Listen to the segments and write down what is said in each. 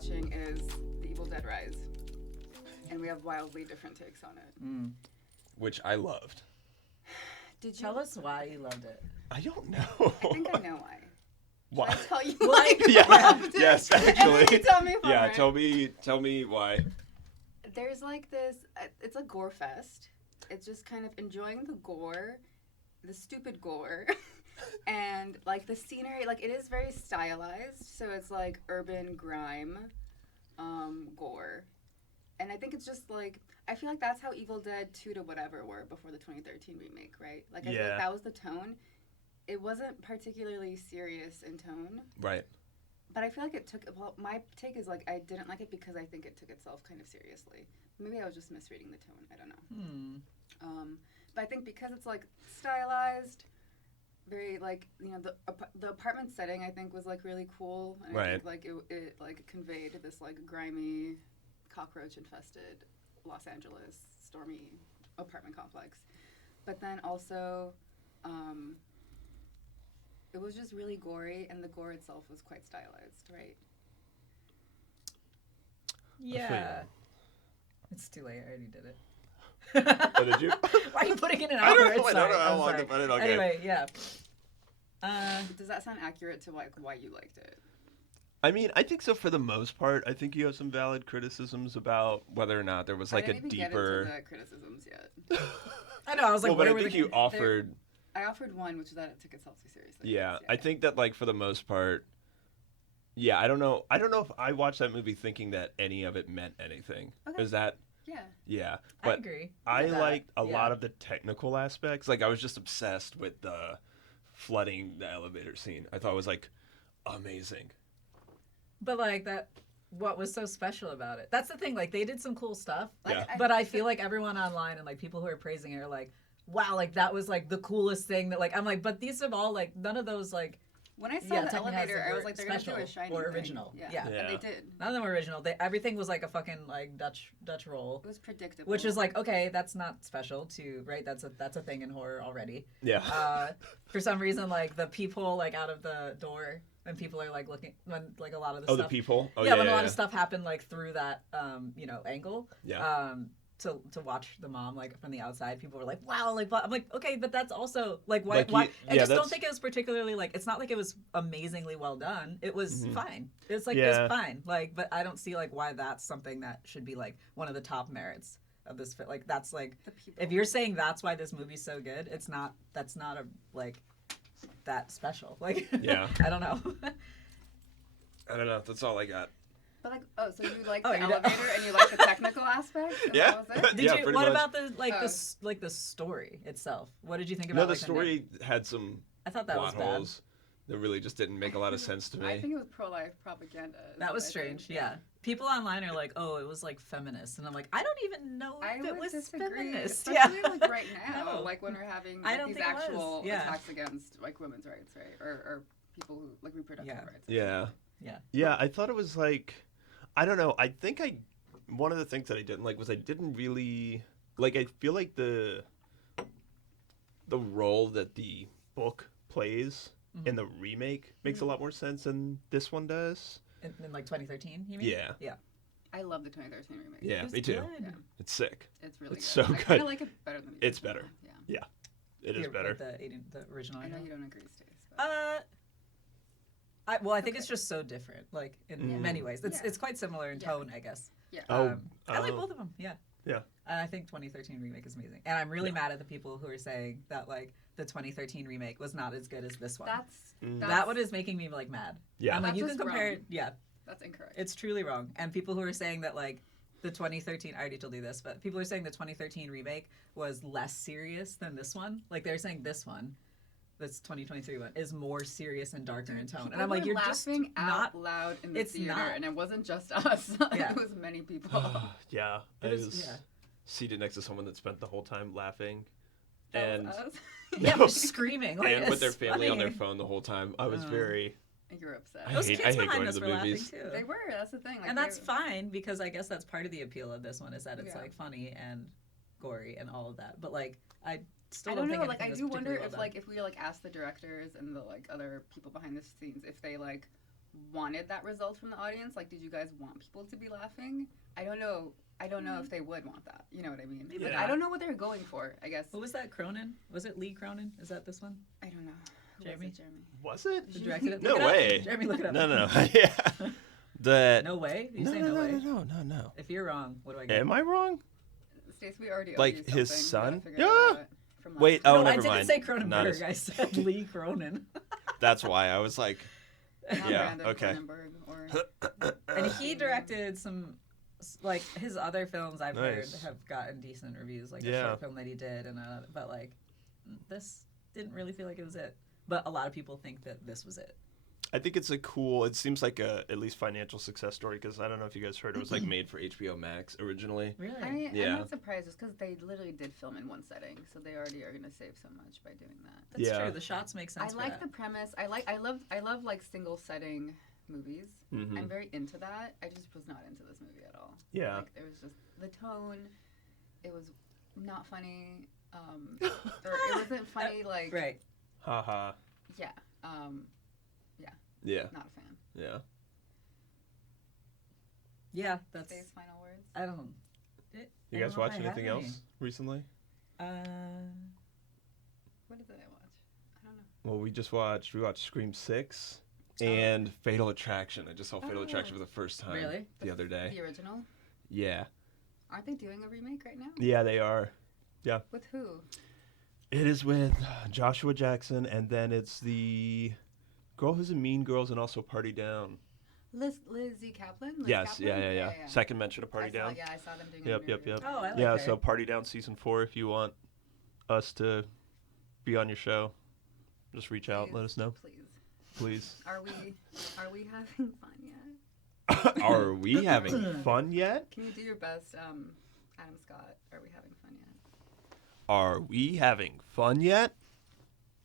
watching is The Evil Dead Rise. And we have wildly different takes on it. Which I loved. Did you Tell us why you loved it. I don't know. I think I know why. Why? Should I tell you Why? why? Yeah. Yes, And then actually. you tell me if I'm Yeah, right. tell me why. There's like this, it's a gore fest. It's just kind of enjoying the gore, the stupid gore, and like the scenery, like it is very stylized. So it's like urban grime, gore. And I think it's just like, I feel like that's how Evil Dead 2 to whatever were before the 2013 remake, right? Like I feel like that was the tone. It wasn't particularly serious in tone. Right. But I feel like it took, well, my take is like, I didn't like it because I think it took itself kind of seriously. Maybe I was just misreading the tone. I don't know. But I think because it's like stylized, very like, you know, the apartment setting I think was like really cool. And I think like it like conveyed this like grimy, cockroach infested Los Angeles stormy apartment complex. But then also, it was just really gory, and the gore itself was quite stylized, right? Yeah. It's too late. I already did it. Oh, did you? Why are you putting it in I don't order? know. I don't know how long to put it. Okay. Anyway, yeah. Does that sound accurate to like why you liked it? I mean, I think so for the most part. I think you have some valid criticisms about whether or not there was like I didn't a even deeper. get into the criticisms yet. I know. I was like, Well, but where I were think the... you offered. I offered one, which is that it took itself too seriously. Yeah, I think that like for the most part. Yeah, I don't know if I watched that movie thinking that any of it meant anything. Okay. Is that? Yeah. Yeah, I but agree. I with that. liked a lot of the technical aspects. Like I was just obsessed with the flooding the elevator scene. I thought it was like amazing. But like that, what was so special about it? That's the thing. Like they did some cool stuff. Like, Yeah. But I feel like everyone online and like people who are praising it are like, wow, like that was like the coolest thing that like I'm like, but these have all like none of those like. When I saw the elevator, I was like, they're gonna do a Shining or thing. original. Yeah. And they did. None of them were original. Everything was like a fucking like Dutch roll. It was predictable. Which is like, okay, that's not special to, right? That's a thing in horror already. Yeah. For some reason, like the peephole like out of the door, and people are like looking when like a lot of the Oh, stuff. the people. Oh, yeah, when a lot of stuff happened like through that angle. Yeah. To watch the mom like from the outside, people were like, "Wow!" Like, but I'm like, okay, but that's also like why? Like, why? I just that's... don't think it was particularly like. It's not like it was amazingly well done. It was fine. It's like Yeah. it's fine. Like, but I don't see like why that's something that should be like one of the top merits of this. Like, that's like if you're saying that's why this movie's so good, it's not. That's not a like that special. Like, Yeah. I don't know. I don't know. That's all I got. But like, so you like the elevator and you like the technical aspect? Yeah. That was it? Did Yeah, you? pretty What much. about the story itself? What did you think about? No, the like, story had some I thought that plot was bad. holes that really just didn't make a lot of sense to me. I think it was pro-life propaganda. That was strange. Yeah. People online are like, "Oh, it was like feminist," and I'm like, I don't even know if it was feminist. Especially like right now, No. like when we're having I like, don't these think it was. actual Yeah. attacks against like women's rights, right? Or people who like reproductive rights. Yeah. Yeah. Yeah, I thought it was like, I don't know. I think one of the things that I didn't like was I didn't really like. I feel like the role that the book plays in the remake makes a lot more sense than this one does. In like 2013, you mean? Yeah. Yeah. I love the 2013 remake. Yeah, was me too. good. Yeah. It's sick. It's really It's good. so I kind good. of like it better than the It's original. better. Yeah. It is better. The original. I know you don't agree, Stacey. But... I think it's just so different, like in many ways. It's quite similar in tone, I guess. Yeah. I like both of them. Yeah. Yeah. And I think 2013 remake is amazing, and I'm really mad at the people who are saying that like the 2013 remake was not as good as this one. That one is making me like mad. Yeah. I'm like, That's you can just compare. wrong. Yeah. That's incorrect. It's truly wrong. And people who are saying that like the 2013, I already told you this, but people are saying the 2013 remake was less serious than this one. Like they're saying this one, this 2023 one, is more serious and darker in tone. And I'm like, you're just laughing out not loud in the it's theater, not. and it wasn't just us. Yeah. It was many people. Yeah. I It was- was yeah. seated next to someone that spent the whole time laughing. That And was us. Yeah, we're screaming. Like, and with their it's family on their funny. phone the whole time. I was very... You were upset. I Those hate- kids I hate behind going us to the were laughing movies. too. They were. That's the thing. Like, And that's they- fine because I guess that's part of the appeal of this one is that it's Yeah. like funny and gory and all of that. But like I still I don't don't know. think Like, anything I was do wonder particularly if well like if we like ask the directors and the like other people behind the scenes if they like wanted that result from the audience? Like, did you guys want people to be laughing? I don't know if they would want that. You know what I mean? Maybe Like, not. I don't know what they're going for, I guess. What was that, Cronin? Was it Lee Cronin? Is that this one? I don't know. Who Jeremy? Was it, Jeremy? Was it? Who directed it? No Look it up. way. Jeremy, look it up. No. Yeah. That. No way? You No, say no, no way? No. If you're wrong, what do I get? Am I wrong? Stacey, we already Like, owed you his something. son? We gotta figure Yeah. that out from last Wait, time. oh, no, I never didn't mind. say Not Cronenberg. as- I said Lee Cronin. That's why I was like, Not yeah, Brandon okay. Cronenberg or And he directed some, like, his other films I've Nice. heard have gotten decent reviews, like the Yeah. short film that he did, but like, this didn't really feel like it was it. But a lot of people think that this was it. I think it's a cool. It seems like a at least financial success story because I don't know if you guys heard it was like made for HBO Max originally. Really? I mean, Yeah. I'm not surprised just because they literally did film in one setting, so they already are going to save so much by doing that. That's Yeah. true. The shots make sense. I for like that. the premise. I love like single setting movies. Mhm. I'm very into that. I just was not into this movie at all. Yeah. Like there was just the tone. It was not funny. Or it wasn't funny. Like Right. Haha. yeah. Yeah. Not a fan. Yeah. Yeah, that's. Stacey's final words. I don't. You I guys don't know watch if I have anything any. else recently? Uh, What did I watch? I don't know. Well, we watched Scream 6 and Fatal Attraction. I just saw Fatal Oh. Attraction for the first time Really? the other day. The original. Yeah. Aren't they doing a remake right now? Yeah, they are. With who? It is with Joshua Jackson, and then it's the girl who's in Mean Girls and also Party Down. Lizzie Kaplan? Liz Yes, Kaplan? yeah. Second mention of Party I saw, Down. Yeah, I saw them doing Yep, an yep, interview. yep. Oh, I like Yeah, her. so Party Down season 4. If you want us to be on your show, just reach out. Please, Let us know, Please. please. Are we having fun yet? Are we having fun yet? Can you do your best, Adam Scott? Are we having fun yet? Are we having fun yet?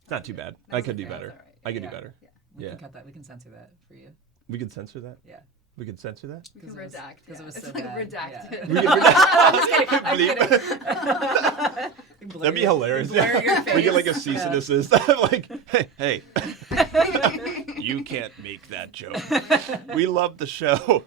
Not too bad. I That's could do okay, better. that's all right. I could Yeah. do better. Yeah. We Yeah. can cut that. We can censor that for you. We could censor that? Yeah. We could censor that? We can 'Cause it was- redact. 'cause it Yeah. was It's so like bad, redacted. yeah. We could I'm just kidding. I'm Bleep. kidding. Blur That'd be your- hilarious. Blur your face. We get like a cease and Yeah. desist. Like, hey, you can't make that joke. We love the show.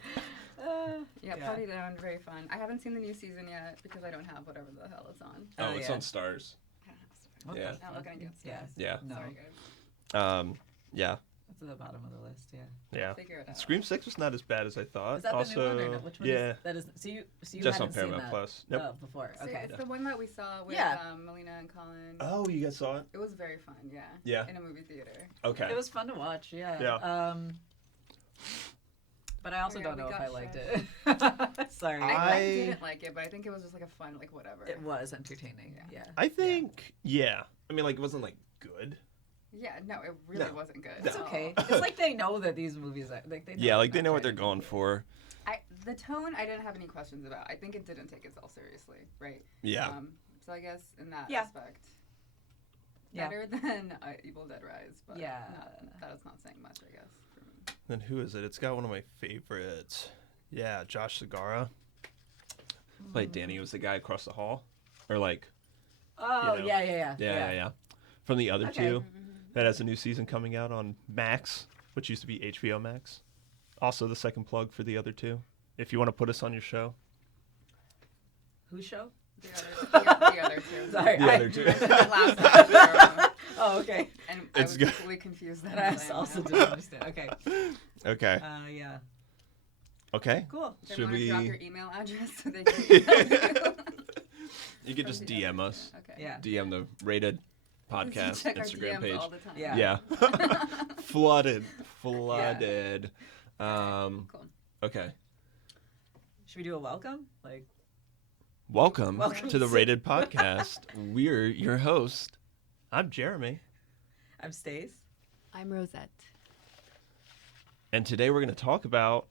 Yeah, Yeah. Party Down, very fun. I haven't seen the new season yet because I don't have whatever the hell it's on. Oh, Oh, it's yeah. on Stars. I don't have Stars. What Yeah. the I'm looking fuck? against Yeah. Stars. Yeah. No. Sorry, guys. Yeah. That's at the bottom of the list. Yeah. Yeah. Figure it out. Scream 6 was not as bad as I thought. Is that also, the new one or no? Which one yeah, is that? Is so you just on hadn't seen Paramount that, Plus. Nope. before. So Okay. it's the one that we saw with Yeah. Melina and Colin. Oh, you guys saw it? It was very fun, yeah. Yeah. In a movie theater. Okay. It was fun to watch. Yeah. Yeah. But I also Yeah, don't we know if got I liked fresh. it. Sorry. I didn't like it, but I think it was just like a fun, like whatever. It was entertaining. Yeah. I think, yeah. I mean, like, it wasn't, like, good. Yeah, no, it really No. wasn't good. It's at all. okay. It's like they know that these movies are like they. Yeah, like, they not know what trying they're to going make it. for. The tone, I didn't have any questions about. I think it didn't take itself seriously, right? Yeah. So I guess in that Yeah. aspect, Yeah. better than Evil Dead Rise, but Yeah. that is not saying much, I guess, for me. Then who is it? It's got one of my favorites. Yeah, Josh Segarra. Played Danny. He was the guy across the hall. Or, like, Oh you know. yeah. yeah. From the other Okay. two. That has a new season coming out on Max, which used to be HBO Max. Also the second plug for the other two. If you want to put us on your show. Whose show? The other two. Sorry. The other two. I said it last time, Oh okay. and It's I was good. completely confused that I also didn't understand. Okay. Okay. Yeah. Okay. Cool. Should we? drop your email address so they can email You could just DM us. Okay. Yeah. DM the Rated Podcast Check our Instagram DMs page. all the time. Yeah. Yeah. Flooded. Cool. Okay. Should we do a welcome? Like. Welcome Welcome to the to- Rated Podcast. We're your host. I'm Jeremy. I'm Stace. I'm Rosette. And today we're going to talk about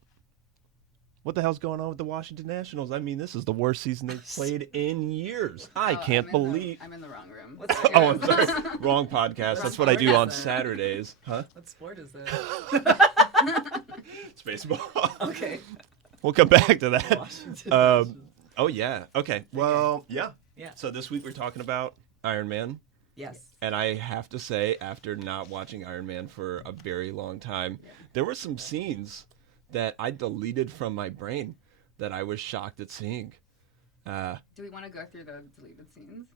what the hell's going on with the Washington Nationals. I mean, this is the worst season they've played in years. I can't believe. I'm in the wrong room. What's Oh, I'm sorry. Wrong podcast. That's what I do on podcast. Saturdays. Huh? What sport is this? It's baseball. Okay. We'll come back to that. Washington. Oh, yeah. Okay. Well, yeah. Yeah. So this week we're talking about Iron Man. Yes. And I have to say, after not watching Iron Man for a very long time, there were some scenes that I deleted from my brain that I was shocked at seeing. Do we want to go through the deleted scenes?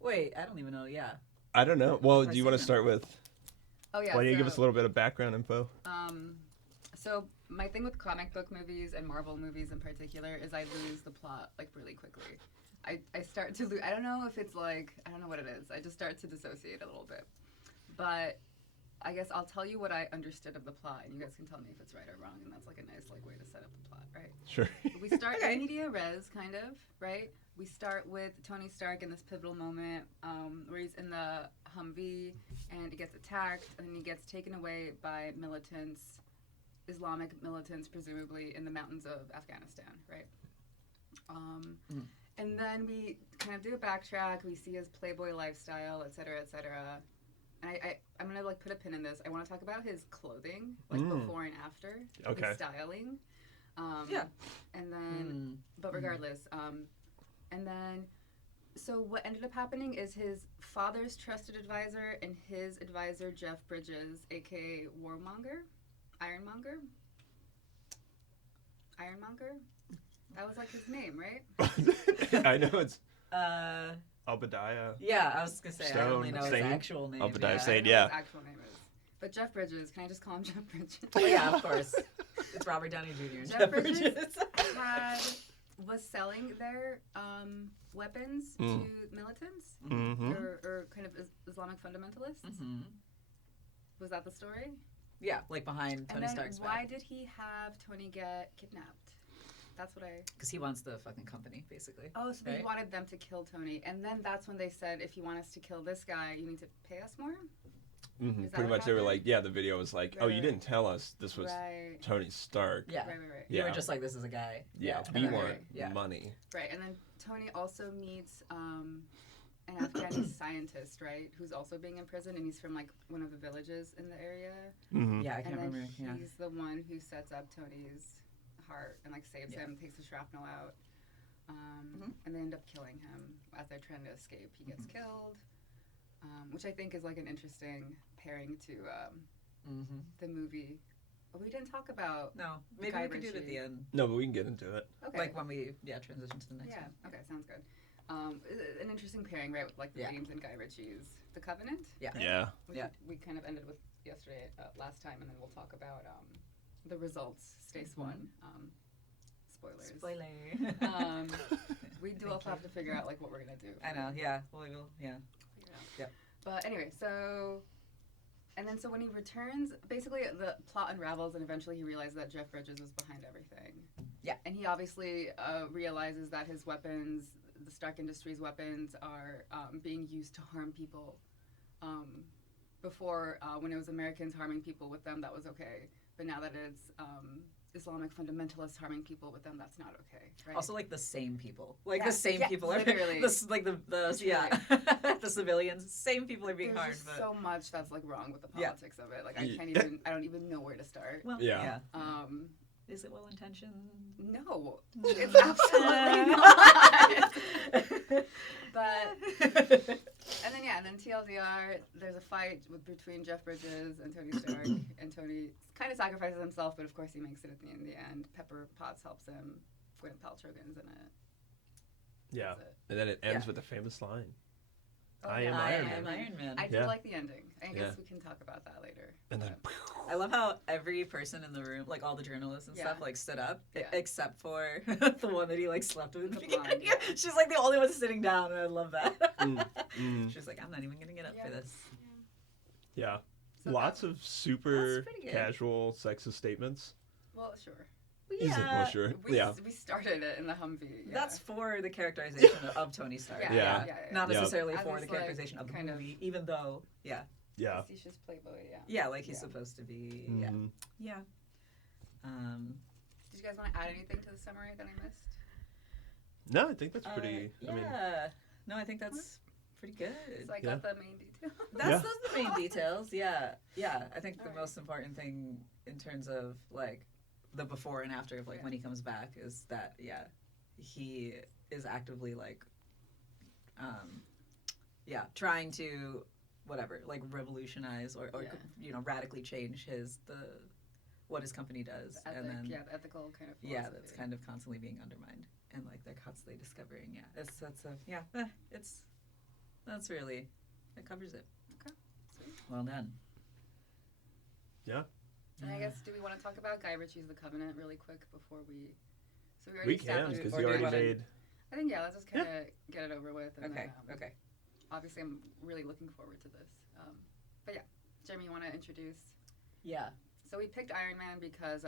Wait, I don't even know. Yeah. I don't know. Well, do you want to start with? Oh yeah. Why don't you give us a little bit of background info? So my thing with comic book movies and Marvel movies in particular is I lose the plot like really quickly. I start to lose. I don't know if it's like, I don't know what it is. I just start to dissociate a little bit. But I guess I'll tell you what I understood of the plot, and you guys can tell me if it's right or wrong, and that's like a nice like way to set up the plot, right? Sure. We start in media res, kind of, right? We start with Tony Stark in this pivotal moment where he's in the Humvee, and he gets attacked, and then he gets taken away by militants, Islamic militants, presumably in the mountains of Afghanistan, right? And then we kind of do a backtrack. We see his Playboy lifestyle, et cetera, et cetera. And I'm gonna like put a pin in this. I want to talk about his clothing, like before and after, his styling. And then, but regardless, and then, so what ended up happening is his father's trusted advisor and his advisor Jeff Bridges, aka Ironmonger. That was like his name, right? I know it's Obadiah. Yeah, I was gonna say Stone, I only know his Saint. actual name. Obadiah Saint, I don't know what his actual name is. But Jeff Bridges, can I just call him Jeff Bridges? Oh yeah, of course. It's Robert Downey Jr. Jeff Bridges was selling their weapons to militants or kind of Islamic fundamentalists. Was that the story? Yeah, like behind Tony Stark's back. Why did he have Tony get kidnapped? That's what I... Because he wants the fucking company, basically. Oh, so they wanted them to kill Tony. And then that's when they said, if you want us to kill this guy, you need to pay us more? Pretty much they were like, yeah, the video was like, you didn't tell us this was Tony Stark. Yeah. Right. You were just like, this is a guy. Yeah, we want money. Right, and then Tony also meets an Afghani scientist, right, who's also being imprisoned, and he's from like one of the villages in the area. Yeah, I can't remember. He's the one who sets up Tony's heart and like saves him, takes the shrapnel out, and they end up killing him as they're trying to escape. He gets killed, which I think is like an interesting pairing to the movie. But we didn't talk about maybe we could do it at the end. No, but we can get into it. Okay. Like when we transition to the next one. Okay, sounds good. An interesting pairing, right, with like the themes in Guy Ritchie's The Covenant. Yeah. We kind of ended with yesterday, last time, and then we'll talk about the results. Stace one. Spoilers. Spoiler. We do also have to figure out like what we're gonna do. I know. Yeah. Well, we will. Yeah. Figure it out. Yep. But anyway, so when he returns, basically the plot unravels, and eventually he realizes that Jeff Bridges was behind everything. Yeah. And he obviously realizes that his weapons, the Stark Industries weapons, are being used to harm people. Before, when it was Americans harming people with them, that was okay. But now that it's Islamic fundamentalists harming people with them, that's not okay. Right? Also, like the same people, like the same people, literally. Like the civilians, same people are being harmed. There's so much that's like wrong with the politics of it. Like I don't even know where to start. Well, yeah. Is it well intentioned? No, it's absolutely not. But and then TLDR, there's a fight between Jeff Bridges and Tony Stark, and Tony kind of sacrifices himself, but of course he makes it in the end. Pepper Potts helps him. Gwyneth Paltrow's in it. Yeah, and then it ends with a famous line. I am Iron Man. I do like the ending. I guess we can talk about that later. And then I love how every person in the room, like all the journalists and stuff, like stood up, except for the one that he like slept with. The blonde, She's like the only one sitting down, and I love that. She's like, I'm not even gonna get up for this. Yeah, so lots of super casual sexist statements. Well, sure. Yeah, we started it in the Humvee. Yeah. That's for the characterization of Tony Stark. Not necessarily for the characterization of the movie, even though, facetious playboy, Yeah, like he's supposed to be. Yeah. Did you guys want to add anything to the summary that I missed? No, I think that's pretty. No, I think that's pretty good. So I got the main details. Those are the main details. Yeah. I think the most important thing in terms of like the before and after of like when he comes back is that he is actively like trying to whatever, like revolutionize or Yeah. you know, radically change what his company does, The ethic, and then the ethical kind of philosophy. that's kind of constantly being undermined, and like they're constantly discovering. That's really, it covers it. Okay, sweet. Well done. Yeah. And I guess, do we want to talk about Guy Ritchie's The Covenant really quick before we? So we already We can, established. because Or you do you already wanna- made. I think let's just kind of get it over with. And Okay. then, Okay. Obviously, I'm really looking forward to this. But yeah, Jeremy, you want to introduce? Yeah. So we picked Iron Man because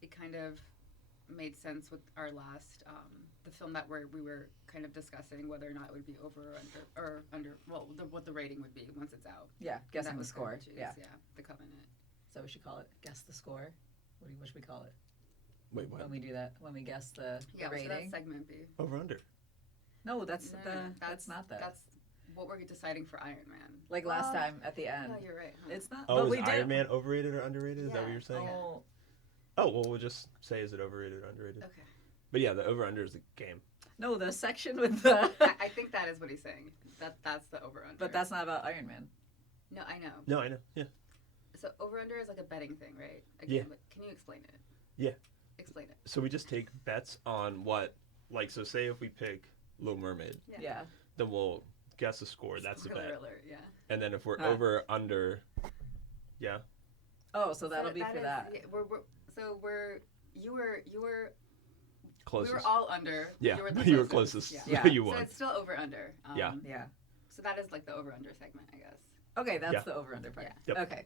it kind of made sense with our last the film that we were kind of discussing whether or not it would be over or under what the rating would be once it's out. Yeah. And Guessing that the was Guy score. Ritchie's, Yeah. The Covenant. So we should call it guess the score. What should we call it Wait, what? when we do that? When we guess the Yeah, what should that rating? segment be? Over under. No, that's No, that's not that. That's what we're deciding for Iron Man. Like last time at the end. Oh, you're right. Huh? It's not. Oh, but is we did. Iron Man overrated or underrated? Is that what Yeah. you're saying? Oh, Oh, well, we'll just say is it overrated or underrated. Okay. But yeah, the over under is the game. no, the section with the. I think that is what he's saying. That's the over under. But that's not about Iron Man. No, I know. No, I know. Yeah. So over under is like a betting thing, right? Yeah. But can you explain it? Yeah. Explain it. So we just take bets on what, like, so say if we pick Little Mermaid, Yeah. then we'll guess a score. That's the Spoiler bet. alert, yeah. And then if we're Ah. over under, yeah. Oh, so that'll be for is- that. yeah, you were we Closest. were all under. Yeah, You were the you were closest. closest. Yeah. You So won. it's still over under. Yeah. Yeah. So that is like the over under segment, I guess. Okay, that's Yeah. the over under part. Yep. Okay.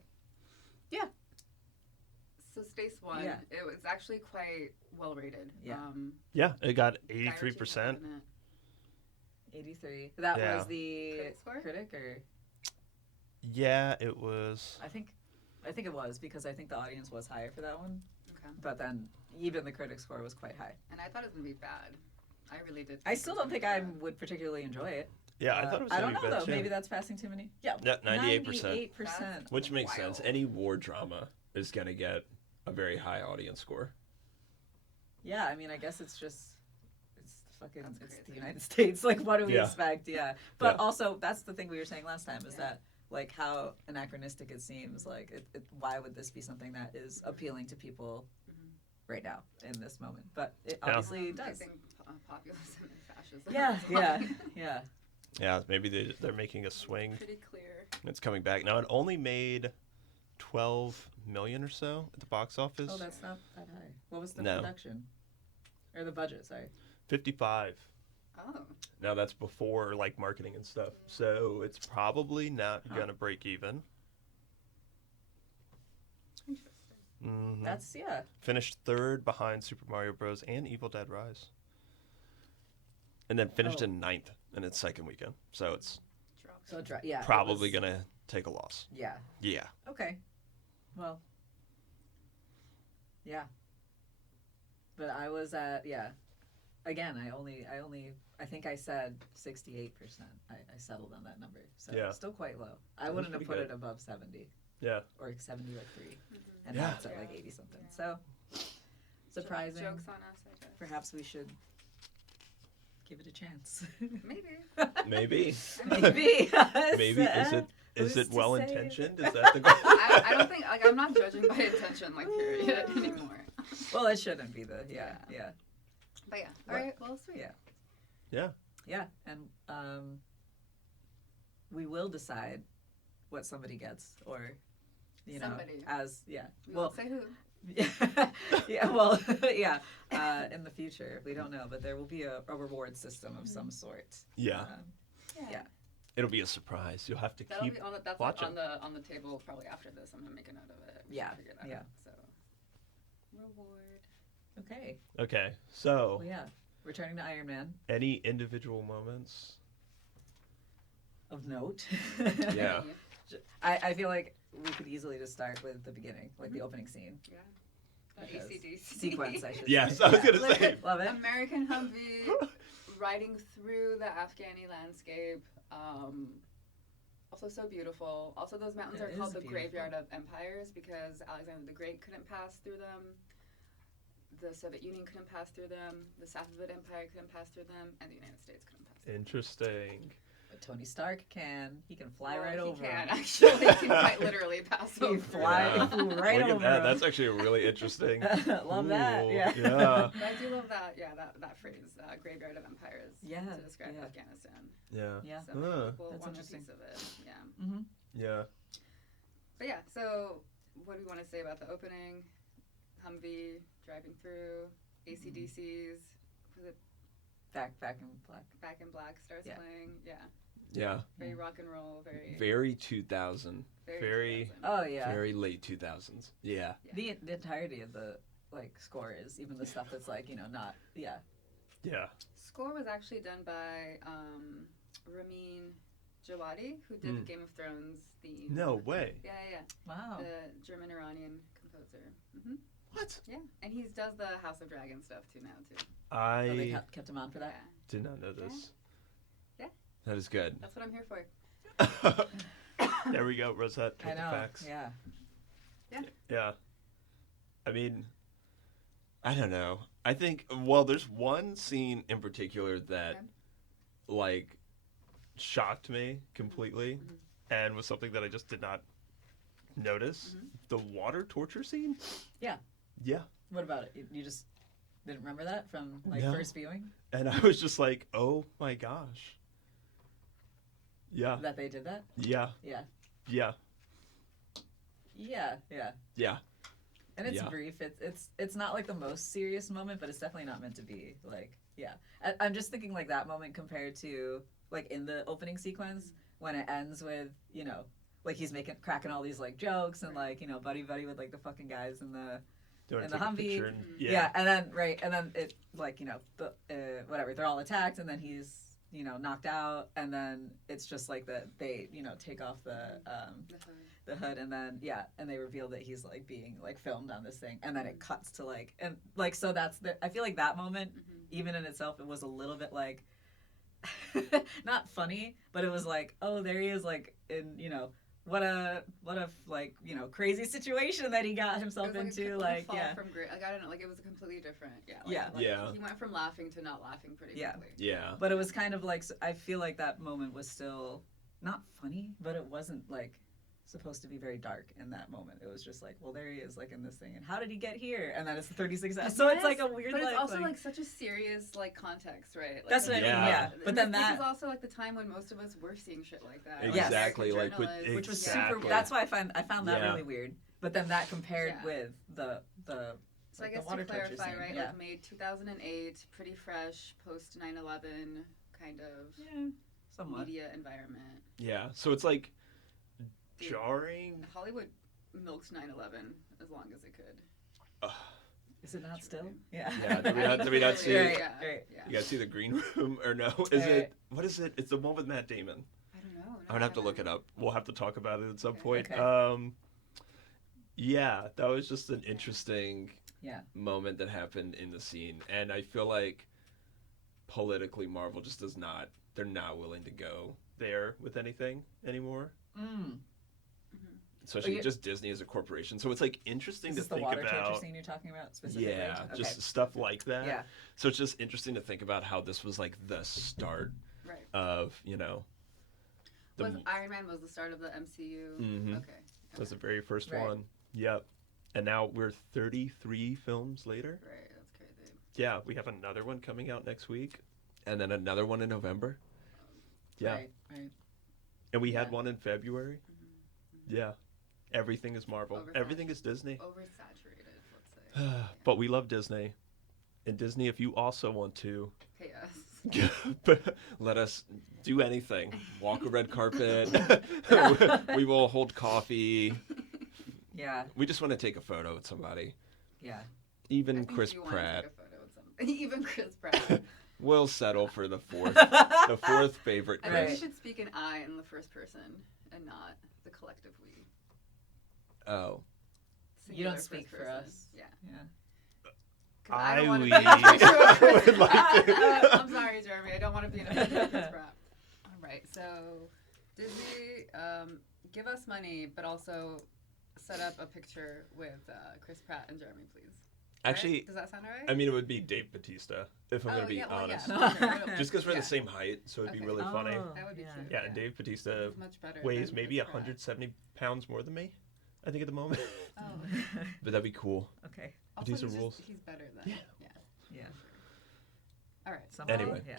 So Stace won. Yeah. It was actually quite well rated. Yeah. Yeah, it got Guy Ritchie's 83%. Covenant. 83. That Yeah. was the Critic score? critic, or Yeah, it was. I think it was, because I think the audience was higher for that one. Okay. But then even the critic score was quite high. And I thought it was gonna be bad. I really did. I still don't think I I would particularly enjoy it. Yeah, I thought it was I gonna don't be know bad though. too. Maybe that's passing too many. Yeah. Yeah, 98%. 98%. Which makes Wild. sense. Any war drama is going to get a very high audience score. Yeah, I mean, I guess it's fucking That's it's the crazy. United States. Like, what do we Yeah. expect? Yeah. But Yeah. also, that's the thing we were saying last time, is Yeah. that like how anachronistic it seems. Like, why would this be something that is appealing to people Mhm. right now in this moment? But it Yeah. obviously I does. think populism and fascism. Yeah, is yeah, like yeah. Yeah, maybe they're making a swing. Pretty clear. It's coming back. Now, it only made 12 million or so at the box office. Oh, that's not that high. What was the No. production? Or the budget, sorry. 55. Oh. Now, that's before, like, marketing and stuff. So it's probably not going to break even. Interesting. Mhm. That's, yeah. Finished third behind Super Mario Bros. And Evil Dead Rise. And then finished Oh. in ninth in its second weekend. So it's Dropped. So, yeah. it probably was- going to take a loss. Yeah. Yeah. Okay. Well. Yeah. But I was at, yeah. Again, I think I said 68%. I settled on that number. So Yeah. still quite low. I That was wouldn't have pretty put good. it above 70 Yeah. or 70 like 3. Mhm. And Yeah. now it's at like 80 something. Yeah. So surprising. Jokes on us, I guess. Perhaps we should give it a chance. Maybe. Maybe. Maybe. Maybe. Is Who's it to well say? intentioned? Is that the goal? I don't think, like, I'm not judging by intention, like, period, anymore. Well, it shouldn't be the, yeah. But yeah. What- Alright, well, sweet. Yeah. Yeah. Yeah, and we will decide what somebody gets, or Somebody. as yeah. We Well, won't say who. yeah. Well, yeah. In the future, we don't know, but there will be a reward system of some sort. Yeah. Yeah. It'll be a surprise. You'll have to That'll keep be on the, that's watching. on the table probably after this. I'm gonna make a note of it. We should Yeah, figure that yeah. out. So reward. Okay. Okay. So, Well, yeah. Returning to Iron Man any individual moments? of note. Yeah. I feel like we could easily just start with the beginning, like the opening scene. Yeah. Because- ACDC. Sequence, I should Yes, say. I was Yeah. gonna say. Love it. American Humvee riding through the Afghani landscape. Also so beautiful. Also, those mountains It are called is the beautiful. Graveyard of Empires because Alexander the Great couldn't pass through them. The Soviet Union couldn't pass through them. The Safavid Empire couldn't pass through them, and the United States couldn't pass through them. Interesting. Tony Stark can. He can fly Well, right over He can him. actually. He can quite literally pass He over. flew right Look over at that. him. That's actually a really interesting. Love that. Cool. Yeah. Yeah. But I do love that. Yeah, that phrase, "graveyard of empires," Yeah, to describe yeah. Afghanistan. Yeah. Yeah. So many Huh. people That's want a interesting. piece of it. Yeah. Mm-hmm. Yeah. But yeah, so what do we want to say about the opening? Humvee driving through, AC/DC's, was it Back in black. Back in Black starts Yeah. playing? Yeah. Yeah. Very rock and roll, very Very 2000. Very 2000. Oh yeah. Very late 2000s. Yeah. Yeah. The entirety of the score is even the stuff that's not Yeah. Score was actually done by Ramin Djawadi, who did the Game of Thrones theme. No way. Yeah. wow. The German-Iranian composer. Hmm. What? Yeah, and he does the House of Dragon stuff too now too. Oh, they I kept him on for that. Yeah, did not know this. Yeah. That is good. that's what I'm here for. There we go, Rosette. I With the know. facts. Yeah. Yeah. I mean, I don't know. I think, well, there's one scene in particular that, Okay. like, shocked me completely Mhm. and was something that I just did not notice. Mhm. The water torture scene? Yeah. Yeah. What about it? You just didn't remember that from No. first viewing And I was just like, oh my gosh. Yeah. that they did that? Yeah. Yeah. Yeah. Yeah. Yeah. Yeah. And it's Yeah. brief. It's not like the most serious moment, but it's definitely not meant to be like. Yeah. I'm just thinking like that moment compared to like in the opening sequence when it ends with like he's cracking all these like jokes and like buddy with like the fucking guys in the Do you want And to the take a Humvee. picture? And, Mhm. yeah. And then it like the whatever, they're all attacked and then he's knocked out and then it's just like they take off the hood and then and they reveal that he's like being like filmed on this thing and then it cuts to like and like so that's I feel like that moment even in itself it was a little bit like not funny but it was like oh there he is like in what a like crazy situation that he got himself into like fall yeah from great. Like I don't know, like it was a completely different. Yeah. Yeah. Like, Yeah. He went from laughing to not laughing pretty Yeah. quickly. Yeah. but it was kind of like I feel like that moment was still not funny but it wasn't like supposed to be very dark in that moment. It was just like, well, there he is, like in this thing, and how did he get here? And then it's the 36 hours. So it's like a weird. But it's like, also like such a serious like context, right? Like, that's what I mean. Yeah. Yeah, but then this that is also like the time when most of us were seeing shit like that. Yes. Exactly. American Like with journalists, which was exactly. super. That's why I found that Yeah. really weird. But then that compared Yeah. with the So I like, guess the water to clarify, torture scene. right? Yeah. Like made 2008, pretty fresh, post 9/11 kind of Yeah. Somewhat. media environment. Yeah. So it's like Dude. jarring. Hollywood milked 9/11 as long as it could. Is it not still? Yeah. Yeah, did we not see Right, it? Yeah. right. Yeah. You guys see the green room or no? Is Right. it what is it? It's the one with Matt Damon. I don't know. I'm gonna have to look it up. We'll have to talk about it at some Okay. point. Okay. Yeah, that was just an interesting Yeah. moment that happened in the scene, and I feel like politically Marvel just does not. They're not willing to go there with anything anymore. Mm. Especially you- just Disney as a corporation. So it's like interesting Is to this the think water torture about. scene you're talking about specifically? Yeah, Okay. just stuff like that. Yeah. So it's just interesting to think about how this was like the start Right. of the Was Iron Man was the start of the MCU? Mhm. Okay. was the very first Right. one. Yep. And now we're 33 films later. Right. That's crazy. Yeah, we have another one coming out next week, and then another one in November. Yeah, Right. Right. and we had Yeah. one in February. Yeah, everything is Marvel. Oversaturated. Everything is Disney. Oversaturated, let's say. But we love Disney. And Disney, if you also want to, Pay us. let us do anything. Walk a red carpet. We will hold coffee. Yeah. We just want to take a photo with somebody. Yeah. I Even think Chris you wanna Pratt. take a photo with somebody. Even Chris Pratt. We'll settle for the fourth favorite I think we Chris. should speak in I in the first person and not the collective we. Oh. You don't Singular speak first for person. us. Yeah. Yeah. 'Cause I don't want to we be in a picture with Chris would like Pratt. to. I'm sorry, Jeremy. I don't want to be in a picture with Chris Pratt. All right. So, Disney, give us money, but also set up a picture with Chris Pratt and Jeremy, please. Actually, Does that sound right? I mean, it would be Dave Bautista, if I'm going to be honest. Yeah. Just because we're Yeah. the same height, so it'd be Okay. really funny. That would be cute. Yeah, and Dave Bautista He's much better weighs than maybe Chris Pratt. 170 pounds more than me, I think, at the moment. Oh, But that'd be cool. Okay. also, Bautista he's, rules. he's better than. Yeah. Yeah. All right. Somehow, Anyway. yeah.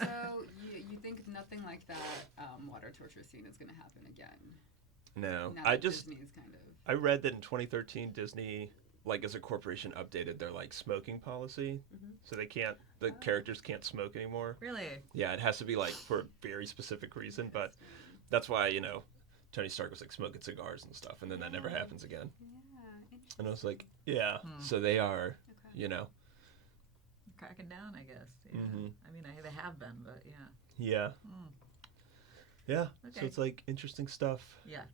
So you think nothing like that water torture scene is going to happen again? No. Now I that just, Disney's kind of. I read that in 2013, Disney, like, as a corporation, updated their, like, smoking policy. So they can't, the characters can't smoke anymore. Really? Yeah, it has to be, like, for a very specific reason, but that's why, you know, Tony Stark was, like, smoking cigars and stuff, and then that never happens again. Yeah. Interesting. And I was like, yeah, so they are, Okay. you know. Cracking down, I guess. Yeah. Mhm. I mean, they have been, but yeah. Yeah. Yeah, so Okay. it's, like, interesting stuff. Yeah.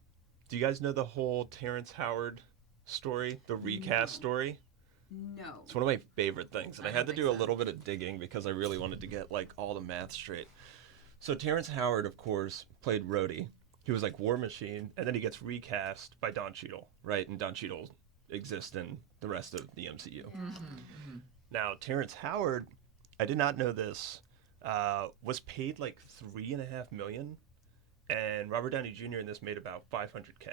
Do you guys know the whole Terrence Howard story, the recast story? No. It's one of my favorite things, and I I had to don't do think a so. little bit of digging because I really wanted to get like all the math straight. So Terrence Howard, of course, played Rhodey. He was like War Machine, and then he gets recast by Don Cheadle, right? And Don Cheadle exists in the rest of the MCU. Now, Terrence Howard, I did not know this, was paid like $3.5 million, and Robert Downey Jr. in this made about $500K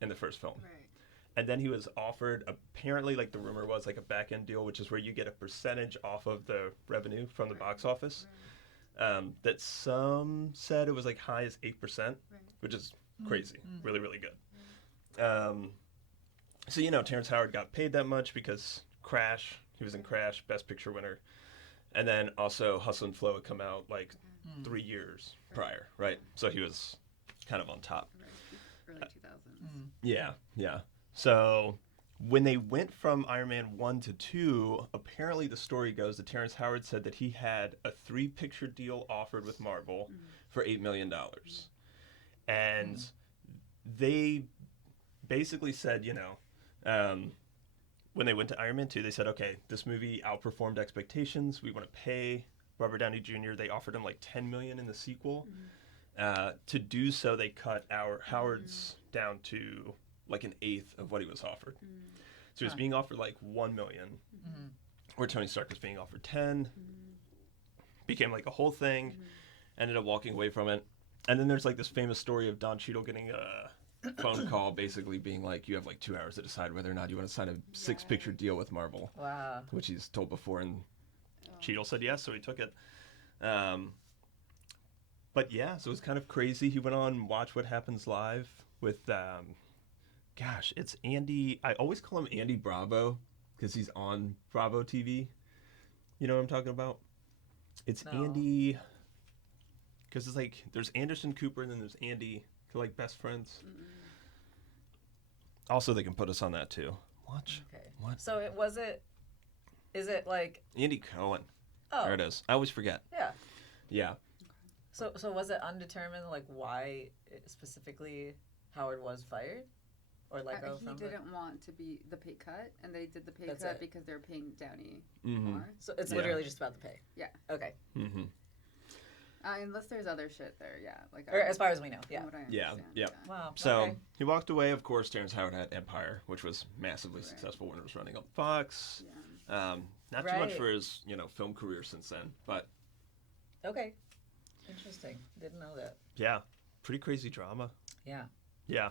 in the first film. Right. And then he was offered, apparently, like the rumor was, like a back end deal, which is where you get a percentage off of the revenue from the box office. That some said it was like high as 8%, which is crazy. Really, really good. So, you know, Terrence Howard got paid that much because Crash, he was in Crash, Best Picture winner. And then also Hustle and Flow had come out like 3 years prior, right? So he was kind of on top. Right. Early 2000s. Yeah, yeah. So when they went from Iron Man 1 to 2, apparently the story goes that Terrence Howard said that he had a 3-picture deal offered with Marvel for $8 million. And they basically said, you know, when they went to Iron Man 2, they said, okay, this movie outperformed expectations. We want to pay Robert Downey Jr. They offered him like $10 million in the sequel. To do so, they cut Howard's down to like an eighth of what he was offered. So he was being offered like $1 million, where Tony Stark was being offered 10. Became like a whole thing. Ended up walking away from it. And then there's like this famous story of Don Cheadle getting a phone call, basically being like, you have like 2 hours to decide whether or not you want to sign a 6-picture deal with Marvel. Wow. Which he's told before, and Cheadle said yes, so he took it. But yeah, so it was kind of crazy. He went on Watch What Happens Live with, gosh, it's Andy. I always call him Andy Bravo because he's on Bravo TV. You know what I'm talking about? It's No. Andy, because it's like there's Anderson Cooper and then there's Andy. They're like best friends. Also, they can put us on that too. Watch. Okay. What? So is it like, Andy Cohen. oh, There it is. I always forget. yeah. Yeah. So was it undetermined, like, why specifically Howard was fired? Or let go He from didn't want to be the pay cut, and they did the pay That's cut it. because they're paying Downey Mm-hmm. more. So it's Yeah. literally just about the pay? Yeah. Okay. Mm-hmm. Unless there's other shit there, yeah. Like Or as far as we know, from yeah. what I Yeah, understand, yeah. Wow. So okay. he walked away. Of course, Terrence Howard had Empire, which was massively successful when it was running on Fox. Yeah. Not too much Right. for his, film career since then, but Okay. Interesting. Didn't know that. yeah, pretty crazy drama. Yeah. Yeah.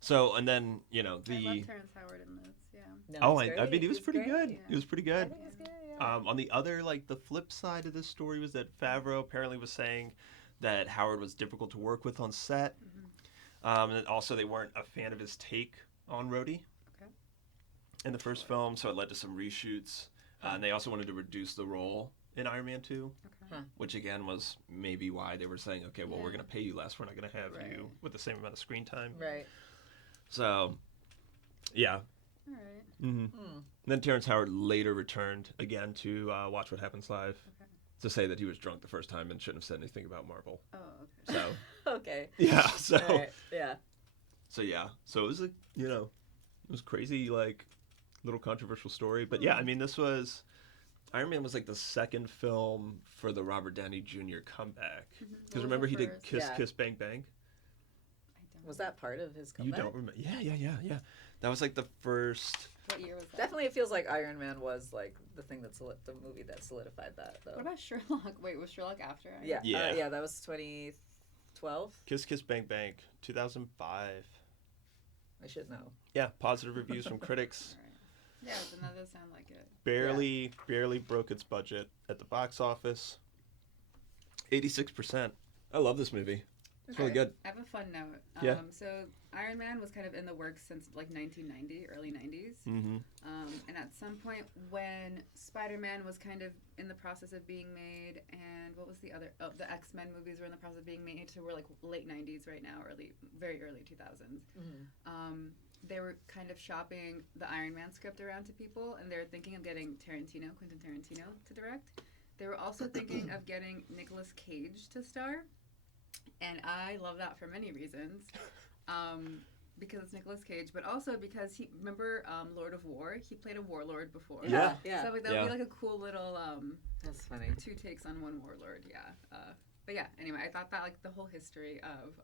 So and then I love Terrence Howard in this, yeah. No, oh, he's I great. mean he was He's pretty great. good. Yeah. He was pretty I good. think he's good, yeah. On the other, like the flip side of this story was that Favreau apparently was saying that Howard was difficult to work with on set, and also they weren't a fan of his take on Rhodey Okay. in the first film, so it led to some reshoots. And they also wanted to reduce the role in Iron Man 2, Okay. which again was maybe why they were saying, okay, well, we're Yeah. going to pay you less. We're not going to have Right. you with the same amount of screen time. Right. So, yeah. All right. Mm-hmm. Then Terrence Howard later returned again to Watch What Happens Live to say that he was drunk the first time and shouldn't have said anything about Marvel. Oh, okay. So, Okay. yeah. So, All right. Yeah. so yeah. So it was like, it was crazy, like, little controversial story. But yeah, I mean, this was... Iron Man was like the second film for the Robert Downey Jr. comeback. Because was remember the he did first? Kiss Yeah. Kiss Bang Bang? I don't Was that part of his comeback? You don't remember? Yeah. That was like the first. What year was that? Definitely, it feels like Iron Man was like the thing that the movie that solidified that, though. What about Sherlock? Wait, was Sherlock after? Yeah, Yeah. yeah, that was 2012. Kiss Kiss Bang Bang, 2005. I should know. Yeah, positive reviews from critics. Right. Yeah, then that does sound like it. Barely broke its budget at the box office. 86%. I love this movie. It's really good. I have a fun note. Yeah. So Iron Man was kind of in the works since like 1990, early 90s. Mm-hmm. And at some point when Spider-Man was kind of in the process of being made, and what was the other? Oh, the X-Men movies were in the process of being made, so we're like late 90s right now, very early 2000s. Mm-hmm. They were kind of shopping the Iron Man script around to people, and they were thinking of getting Quentin Tarantino to direct. They were also thinking of getting Nicolas Cage to star. And I love that for many reasons. Because it's Nicolas Cage, but also because remember Lord of War? He played a warlord before. Yeah. Yeah. So like, that would be like a cool little That's funny. 2 takes on one warlord, yeah. But yeah, anyway, I thought that like the whole history of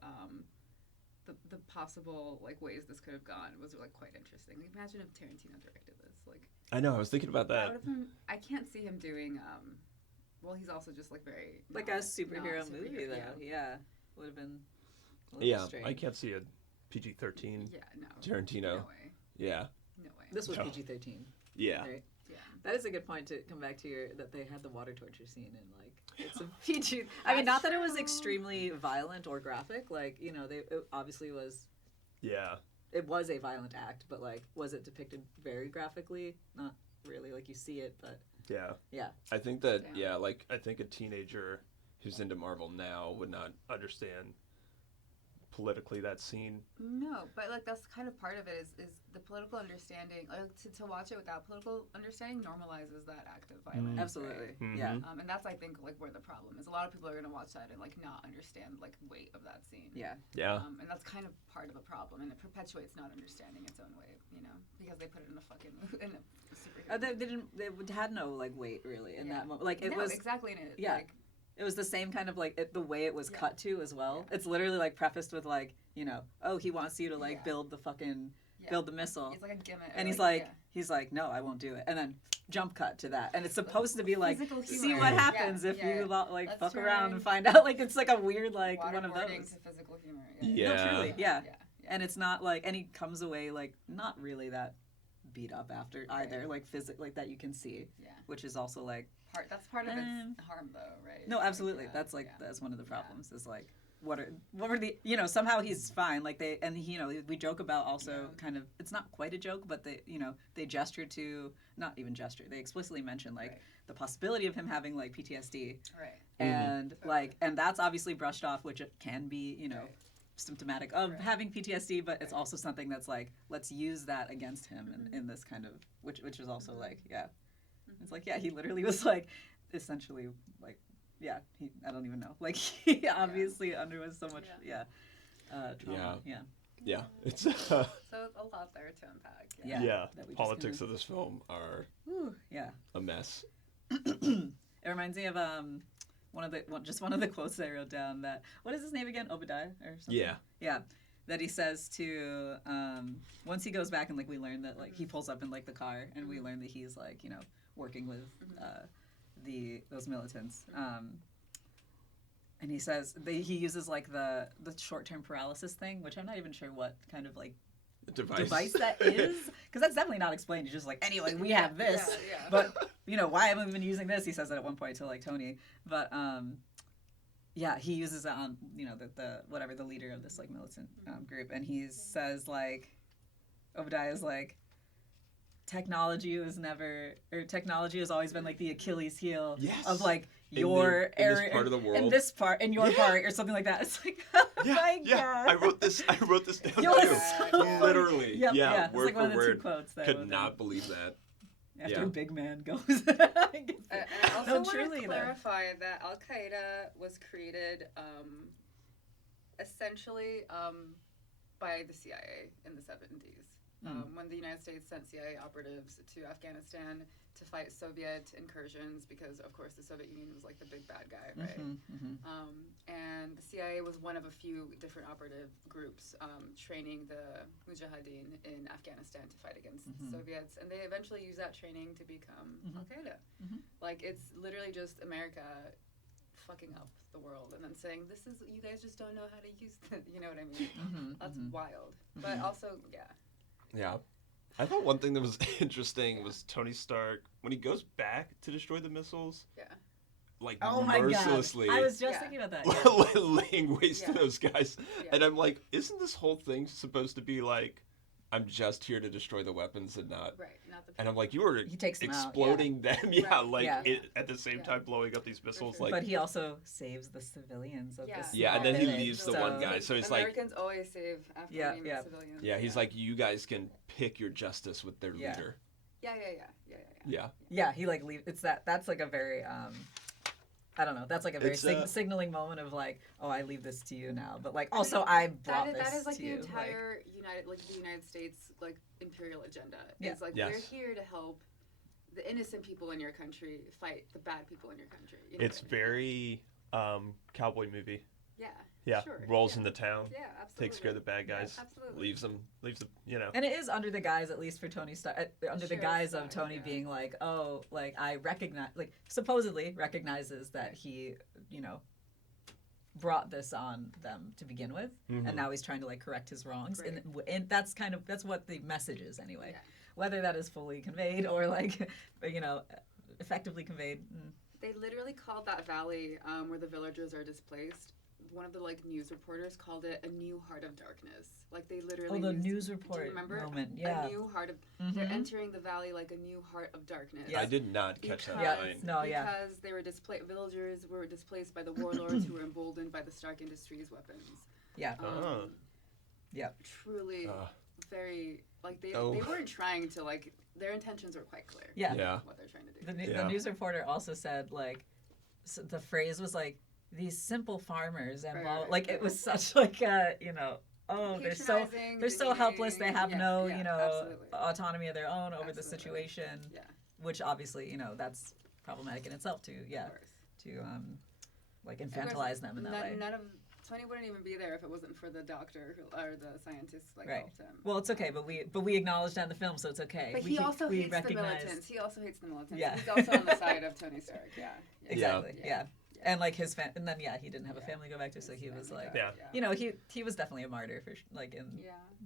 the possible like ways this could have gone was like quite interesting. Like, imagine if Tarantino directed this. Like I know, I was thinking about that that. would have been, I can't see him doing well, he's also just like very Like not a superhero movie, though. yeah. Yeah. Would have been a little Yeah, strange. I can't see a PG-13 Yeah, no. Tarantino. No way. Yeah. No way. This was No. PG-13. Yeah. Right? Yeah. That is a good point to come back to that they had the water torture scene and like it's a PG. I mean, not that it was true. extremely violent or graphic. Like it obviously was. Yeah. It was a violent act, but like, was it depicted very graphically? Not really. Like you see it, but Yeah. yeah. I think that, Yeah. I think a teenager who's into Marvel now would not understand politically that scene. No, but like that's kind of part of it is the political understanding. Like to watch it without political understanding normalizes that act of violence. Absolutely. Mhm. Yeah. And that's I think like where the problem is. A lot of people are gonna watch that and like not understand like weight of that scene. Yeah. Yeah. And that's kind of part of the problem, and it perpetuates not understanding its own weight. You know, because they put it in a fucking in a superhero. They didn't. They had no like weight really in Yeah. that moment. Like it no, was. exactly in it. Yeah. Like, It was the same kind of like the way it was Yeah. cut to as well. Yeah. It's literally like prefaced with like oh he wants you to like Yeah. build the fucking yeah. build the missile, It's like a gimmick. and or, he's like no I won't do it, and then jump cut to that, and it's supposed to be like Physical see humor. what Yeah, happens if yeah, you yeah. like Let's fuck try around and find out. Like it's like a weird like one of waterboarding those. to physical humor. Yeah. No, truly, yeah. Yeah. And it's not like, and he comes away like not really that beat up after either, like like that you can see, Yeah. which is also like That's part of Um, its harm, though, right? no, Like, absolutely. yeah, That's like yeah. that's one of the problems is like what were the somehow he's fine, like they and we joke about also Yeah. kind of, it's not quite a joke, but they gesture to, not even gesture, they explicitly mention like Right. the possibility of him having like PTSD, Right. and Totally. like and that's obviously brushed off, which it can be Right. symptomatic of Right. having PTSD, but it's Right. also something that's like, let's use that against him in this kind of, which is also like, it's like, he literally was like, essentially like, I don't even know, like he obviously underwent so much, trauma, Yeah. It's So it's a lot there to unpack. Yeah. yeah. that we just Politics kinda- of this film are Whew, yeah. a mess. It reminds me of one of the quotes I wrote down, that, what is his name again? Obadiah or something? Yeah. Yeah. That he says to, once he goes back and like we learn that like he pulls up in like the car and we learn that he's like, working with those militants. And he says he uses like the short-term paralysis thing, which I'm not even sure what kind of like device that is, because that's definitely not explained. He's just like, anyway, we have this, Yeah. but why haven't we been using this? He says that at one point to like Tony, but he uses it on the leader of this like militant group, and he says like, Obadiah's like, technology has always been like the Achilles heel Yes. of like In your this area, part of the world. in this part, in your Yeah. part, or something like that. It's like, oh my god. I wrote this down Yo, too. it's so funny. Literally. Yep, yeah. It's Word like one of for the two word. quotes that I Could wrote not down. believe that. After Yeah. big man goes. And I also No, want truly, to though. clarify that Al Qaeda was created essentially by the CIA in the 70s. When the United States sent CIA operatives to Afghanistan to fight Soviet incursions, because of course the Soviet Union was like the big bad guy, right? And the CIA was one of a few different operative groups training the Mujahideen in Afghanistan to fight against the Soviets, and they eventually used that training to become Al-Qaeda. Like, it's literally just America fucking up the world and then saying, this is, you guys just don't know how to use it. You know what I mean? That's wild. But also, Yeah. I thought one thing that was interesting was Tony Stark, when he goes back to destroy the missiles, like, mercilessly. I was just thinking about that. Laying waste to those guys. And I'm like, isn't this whole thing supposed to be like, I'm just here to destroy the weapons and not... Right, not the people. And I'm like, you were exploding them, at the same time blowing up these missiles. Sure. Like, but he also saves the civilians of this. Yeah, and then he leaves the one guy. So he's Americans always save Afghan civilians. Yeah, he's like, you guys can pick your justice with their leader. Yeah, he like leave. That's like a very I don't know. That's like a very signaling moment of like, oh, I leave this to you now. But like, also, I brought this to you. That is like the entire United States like imperial agenda. It's like we're here to help the innocent people in your country fight the bad people in your country. You know it's very cowboy movie. Yeah, sure. Rolls into town. Yeah, absolutely. Takes care of the bad guys. Absolutely. Leaves the, And it is under the guise, at least for Tony Stark, under the guise of Tony being like, oh, like I recognize, like supposedly recognizes that he, brought this on them to begin with, and now he's trying to like correct his wrongs, and that's what the message is anyway. Yeah. Whether that is fully conveyed or like, effectively conveyed. They literally called that valley where the villagers are displaced. One of the like news reporters called it a new heart of darkness. Like they literally. Oh, the news report. Do you remember? Moment. Yeah. A new heart of. They're entering the valley like a new heart of darkness. I did not catch that line. Because they were displaced. Villagers were displaced by the warlords who were emboldened by the Stark Industries weapons. Yeah. Truly, very like they weren't trying to like. Their intentions were quite clear. Yeah. What they're trying to do. The news reporter also said like, the phrase was like, these simple farmers and blah, like it was such like a they're so helpless, they have no autonomy of their own over the situation, which obviously that's problematic in itself to like infantilize them in that way. None of Tony wouldn't even be there if it wasn't for the doctor or the scientists helped him. Well, it's okay, but we acknowledge that in the film, so it's okay. But he also hates the militants. He also hates the militants. Yeah. He's also on the side of Tony Stark. Yeah. Exactly. Yeah. And like his and then he didn't have a family to go back to, so he was like, he was definitely a martyr for like in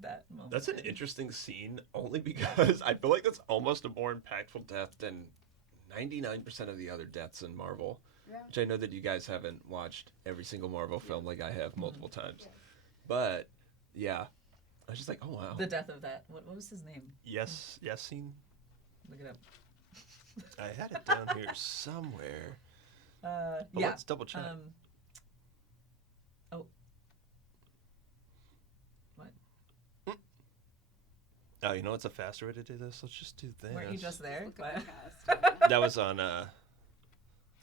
that moment. That's an interesting scene, only because I feel like that's almost a more impactful death than 99% of the other deaths in Marvel. Yeah. Which I know that you guys haven't watched every single Marvel film like I have multiple times, but I was just like, oh wow. The death of that. What was his name? Yassine. Look it up. I had it down here somewhere. Let's double check. What? Oh, you know what's a faster way to do this? Let's just do this. Weren't you just there? That was on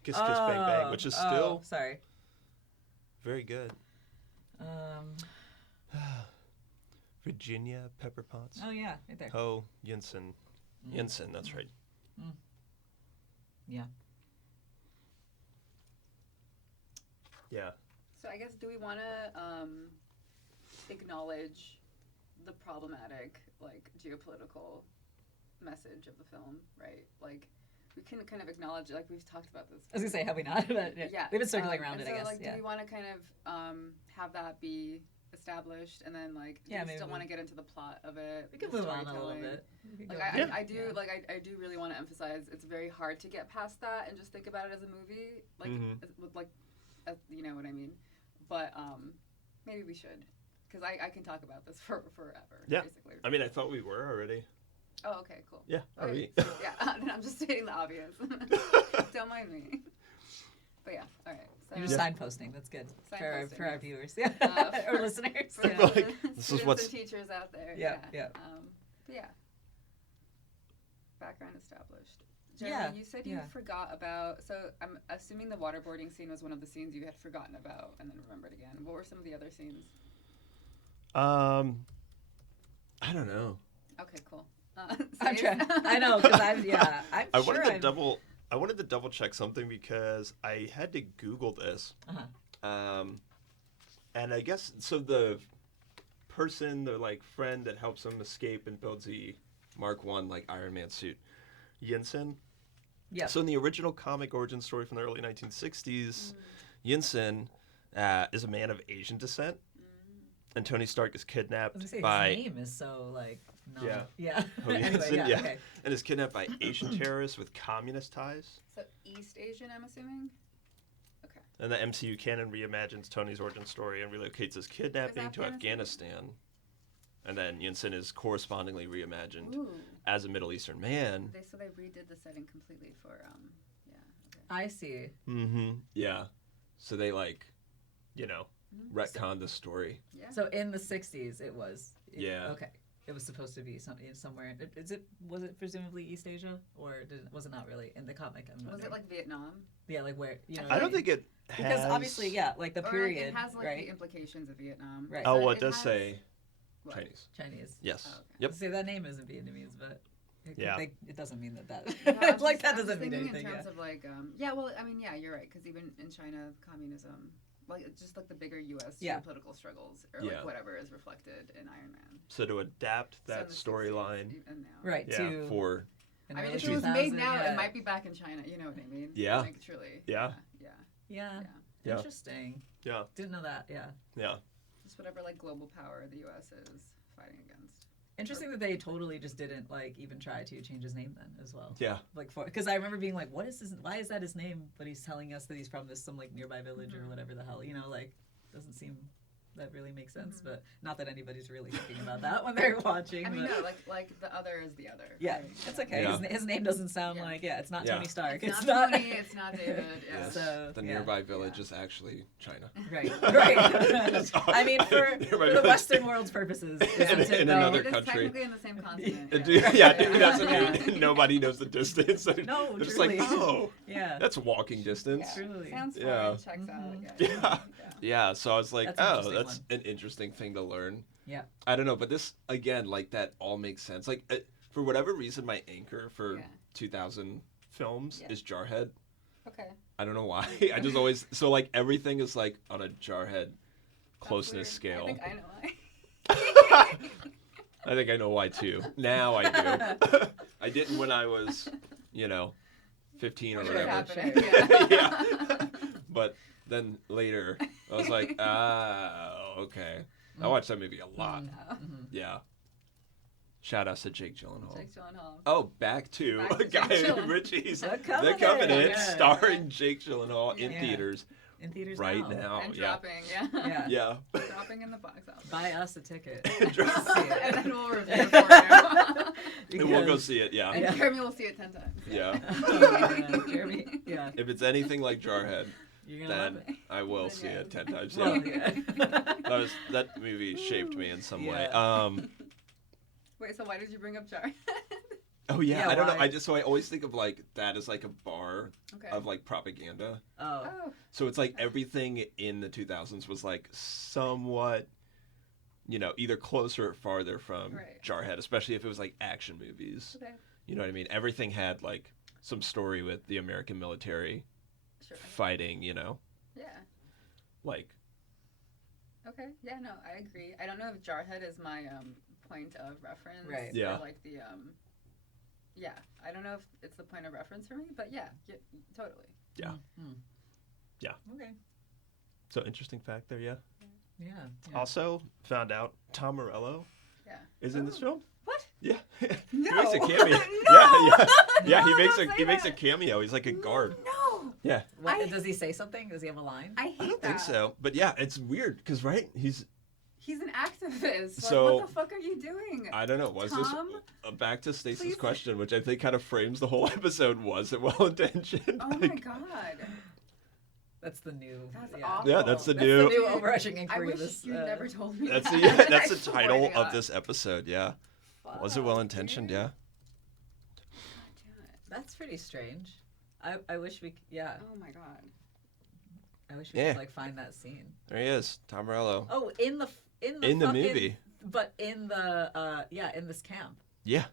Kiss Kiss Bang Bang, which is still very good. Virginia Pepper Potts. Oh yeah, right there. Oh, Jensen. Jensen, that's right. Yeah. Yeah. So I guess, do we want to acknowledge the problematic, like, geopolitical message of the film, right? Like, we can kind of acknowledge, like, we've talked about this. I was going to say, have we not? But we've been circling around it, so, I guess. Like, do we want to kind of have that be established, and then, like, do we still want to get into the plot of it? We can move on a little bit. Like, I do really want to emphasize it's very hard to get past that and just think about it as a movie, like, with, like, you know what I mean? But maybe we should, because I can talk about this for forever. Yeah. Basically. I mean, I thought we were already. Oh, okay, cool. Yeah. Okay, then I'm just stating the obvious. Don't mind me. But yeah, all right. So you're just signposting. That's good for our viewers, or listeners. For like, this is what's and teachers out there. But yeah. Background established. Jeremy, you said you forgot about, so I'm assuming the waterboarding scene was one of the scenes you had forgotten about and then remembered again. What were some of the other scenes? I don't know. Okay, cool. I'm trying. I know, because I wanted to double check something because I had to Google this. And I guess so. The person, the like friend that helps him escape and builds the Mark I like Iron Man suit, Yinsen. Yeah. So in the original comic origin story from the early 1960s, Yinsen is a man of Asian descent, and Tony Stark is kidnapped I was gonna say, by his name is so like no. Yeah. Yeah. Oh, Anyway, Yinsen, yeah, okay. and is kidnapped by Asian terrorists with communist ties. So East Asian, I'm assuming. And the MCU canon reimagines Tony's origin story and relocates his kidnapping to Afghanistan. And then Yinsen is correspondingly reimagined as a Middle Eastern man. So they redid the setting completely for yeah. Okay. I see. Mm-hmm. Yeah. So they retconned the story. Yeah. So in the 60s, it was. Yeah. Okay. It was supposed to be somewhere. Was it presumably East Asia, or was it not really in the comic? Was it like Vietnam? Yeah, like where I don't think it has. Because obviously, yeah, like the period. It has like right? the implications of Vietnam. Right. Oh, So well, it does say what? Chinese. Chinese. Yes. Oh, okay. Yep. See, that name isn't Vietnamese, but it doesn't mean that. Yeah, like that I was doesn't mean thinking anything. in terms of like, yeah, well, I mean, yeah, you're right, because even in China, communism, like it's just like the bigger U.S. geopolitical struggles or like whatever is reflected in Iron Man. So to adapt that storyline, right? Yeah, to for. I mean, if it was made now, it might be back in China. You know what I mean? Yeah. Like truly. Yeah. Yeah. Yeah. Interesting. Yeah. Didn't know that. Yeah. Yeah. Just whatever like global power the U.S. is fighting against. Interesting that they totally just didn't like even try to change his name then as well. Yeah. Like because I remember being like, what is this? Why is that his name? But he's telling us that he's from some like nearby village or whatever the hell. Like doesn't seem that really makes sense. But not that anybody's really thinking about that when they're watching. I mean, but... no, like the other is the other. Yeah, right? it's okay. Yeah. His name doesn't sound like it's not Tony Stark. It's not Tony. It's not David. Yeah. Yes. So the nearby village is actually China. Right. I mean, for the Western world's purposes, in another country. It's technically in the same continent. That's what I mean. Nobody knows the distance. No, they're just truly. like, oh, yeah, that's walking distance. Yeah. Truly. Sounds fun. Checks out. Yeah. So I was like, that's an an interesting thing to learn. Yeah. I don't know, but this again, like that all makes sense. Like for whatever reason, my anchor for 2000 films is Jarhead. Okay. I don't know why. I just always like everything is like on a Jarhead closeness scale. I think I know why. I think I know why too. Now I do. I didn't when I was, 15 or whatever. Yeah. But then later, I was like, okay. I watched that movie a lot. Yeah. Shout outs to Jake Gyllenhaal. Oh, back to Guy Ritchie's The Covenant, starring Jake Gyllenhaal in theaters. In theaters right now. And dropping, Yeah. Dropping in the box office. Buy us a ticket. And then we'll review it for you. And we'll go see it, yeah. And Jeremy will see it 10 times. Yeah. Jeremy, yeah. If it's anything like Jarhead, then I will see it 10 times. Yeah. That movie shaped me in some way. Wait, so why did you bring up Jarhead? Oh yeah, I don't know. I always think of like that as like a bar of like propaganda. Oh. So it's like everything in the 2000s was like somewhat, either closer or farther from Jarhead, especially if it was like action movies. Okay. You know what I mean? Everything had like some story with the American military fighting. Yeah. Like. Okay. Yeah. No, I agree. I don't know if Jarhead is my point of reference. Right. Yeah. Or like the Yeah, I don't know if it's the point of reference for me, but yeah totally. Yeah. Mm-hmm. Yeah. Okay. So interesting fact there, yeah. Yeah. Also found out Tom Morello is in this film. What? Yeah. No. He makes a cameo. No. Yeah, he makes a cameo. He's like a guard. No. Yeah. Does he say something? Does he have a line? I hate I don't think so. But yeah, it's weird because He's an activist. So, what the fuck are you doing? I don't know. Was Tom? this back to Stacey's question, which I think kind of frames the whole episode? Was it well intentioned? Oh my god. That's the new. That's awful. Yeah, that's the the new overarching inquiry. I wish you never told me. That's that. the title of this episode. Yeah. Fuck, was it well intentioned? Yeah. That's pretty strange. I wish we. Yeah. Oh my god. I wish we could like find that scene. There he is, Tom Morello. Oh, in the movie. But in the in this camp. Yeah.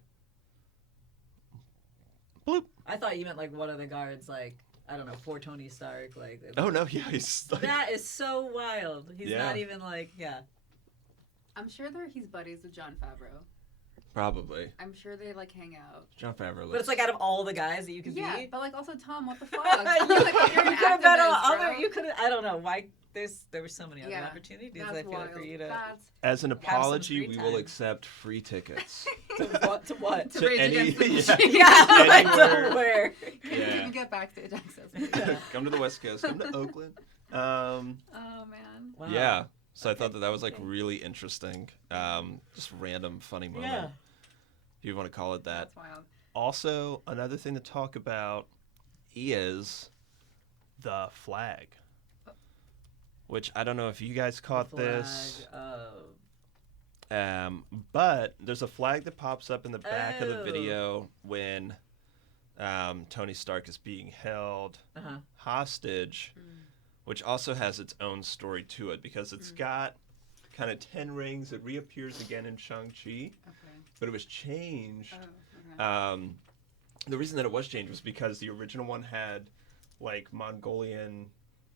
Bloop. I thought you meant like one of the guards like I don't know, for Tony Stark. Like, Oh no, yeah, he's like, that is so wild. He's Yeah. not even like, I'm sure he's buddies with Jon Favreau. probably I'm sure they like hang out. Jon Favreau. But it's like out of all the guys that you could Yeah, be. but like also Tom, what the fuck? you Like, you're an could have been activist, on bro. other. You could have. I don't know why. There were so many other Yeah, opportunities. That's I feel wild. like for you to. That's As an some apology, free we will time. accept free tickets. To what? To what? to To rage any- against the yeah. machine. Yeah, like Anywhere. where? Couldn't Yeah. even get backstage access. Come to the West Coast. Come to Oakland. Oh man. Wow. Yeah. So I thought that was like Okay. really interesting. Just random funny moment. Yeah. If you want to call it that. That's wild. Also, another thing to talk about is the flag. Which I don't know if you guys caught this. But there's a flag that pops up in the back of the Oh. video when Tony Stark is being held Uh-huh. hostage, which also has its own story to it because it's got kind of 10 rings. It reappears again in Shang-Chi, Okay. but it was changed. Oh, okay. The reason that it was changed was because the original one had like Mongolian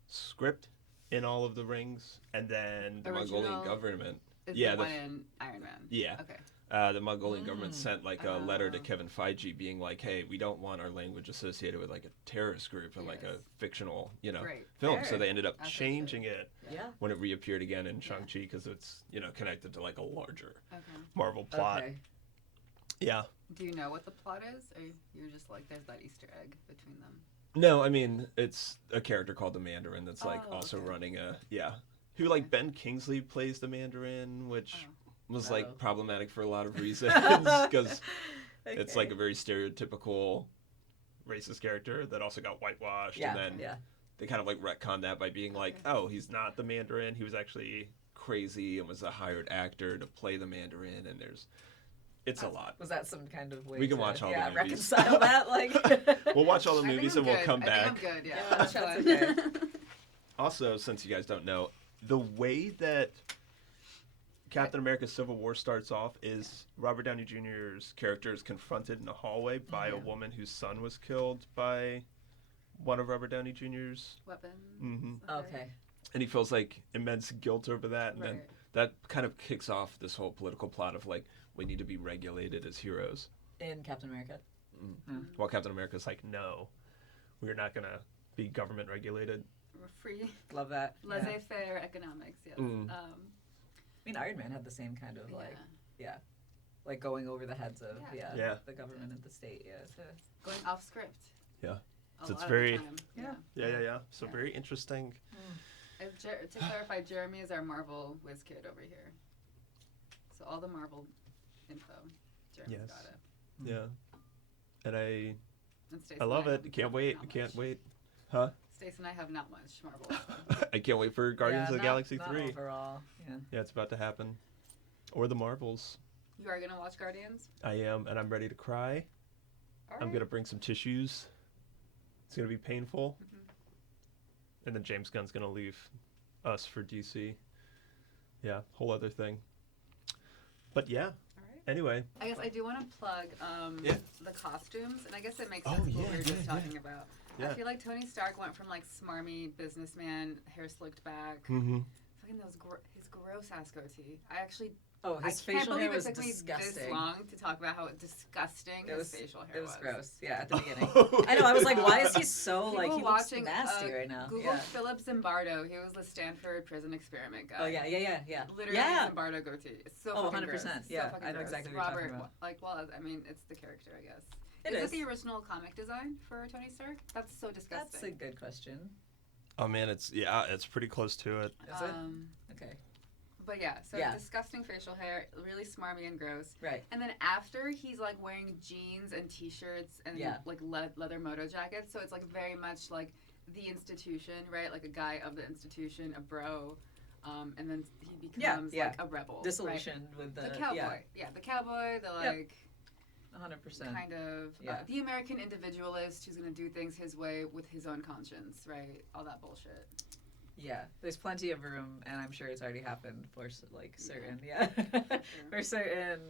script in all of the rings, and then The Mongolian original government. Is yeah, the the one in Iron Man. yeah. Okay. The Mongolian government sent like a letter to Kevin Feige being like, "Hey, we don't want our language associated with like a terrorist group and like a Yes. fictional, Right. film." So Fair. they ended up As they should. changing it Yeah. when it reappeared again in Shang-Chi because it's connected to like a larger Okay. Marvel plot. Okay. Yeah. Do you know what the plot is, or you're just like there's that Easter egg between them? No, I mean it's a character called the Mandarin that's like Oh, also okay. running who like Ben Kingsley plays the Mandarin, which was Oh. like problematic for a lot of reasons because it's Okay. like a very stereotypical racist character that also got whitewashed, Yeah. and then Yeah. they kind of like retconned that by being like, oh, he's not the Mandarin, he was actually crazy and was a hired actor to play the Mandarin, and it's a lot. Was that some kind of way We can to, watch all the movies. reconcile that? Like, We'll watch all the I think movies I'm and we'll good. come I back. think I'm good. Yeah. Yeah, That's that's fine. Also, since you guys don't know, the way that Captain America Civil War starts off is Robert Downey Jr.'s character is confronted in a hallway by a woman whose son was killed by one of Robert Downey Jr.'s. Weapon. okay. And he feels like immense guilt over that. And then Right. that kind of kicks off this whole political plot of like, we need to be regulated as heroes. In Captain America. While Captain America's like, no, we're not going to be government regulated. We're free, Love that. Yeah. laissez-faire economics. Yes. Mm. I mean, Iron Man had the same kind of like, yeah. like going over the heads of Yeah. the government and the state. Yeah. So. Going off script. Yeah. A So it's lot very- of the time. Yeah. Yeah. So Yeah. very interesting. To clarify, Jeremy is our Marvel whiz kid over here. So all the Marvel info, Jeremy's Yes. got it. Yeah. And I And Stacey love and I it. have Can't wait. not Can't much. wait. Huh? Stacey and I have not much Marvel info. I can't wait for Guardians of the Galaxy not 3. Overall, yeah. Yeah, it's about to happen. Or the Marvels. You are gonna watch Guardians? I am, and I'm ready to cry. All I'm right. going to bring some tissues. It's going to be painful. Mm-hmm. And then James Gunn's going to leave us for DC. Yeah, whole other thing. But yeah, All right. anyway. I guess I do want to plug Yeah. the costumes, and I guess it makes Oh, sense with what yeah, we were just yeah, talking about. Yeah. I feel like Tony Stark went from like smarmy businessman, hair slicked back, Mm-hmm. fucking his gross ass goatee. I actually Oh, I his can't facial believe hair was it took me this disgusting. long to talk about how disgusting It was his facial hair It was gross. Yeah, at the beginning. Oh, I know. I was like, why is he so People like he looks watching, nasty right now? Google Yeah. Philip Zimbardo. He was the Stanford prison experiment guy. Oh yeah. Literally Yeah. Zimbardo goatee. It's so Oh, fucking 100%. gross. Yeah, so fucking I know gross. exactly what you're Robert, talking about. Like, well, I mean, it's the character, I guess. It Is is. it the original comic design for Tony Stark? That's so That's a disgusting. good question. Oh, man, it's pretty close to it. Is it? Okay. But yeah, so Yeah. disgusting facial hair, really smarmy and gross. Right. And then after, he's like wearing jeans and t-shirts and Yeah. like leather moto jackets. So it's like very much like the institution, right? Like a guy of the institution, a bro. And then he becomes yeah. like a rebel. Disillusion with Right? The cowboy. Yeah, the cowboy, the like 100%. kind of Yeah. the American individualist who's going to do things his way with his own conscience, right? All that bullshit. Yeah, there's plenty of room, and I'm sure it's already happened for like certain, for certain,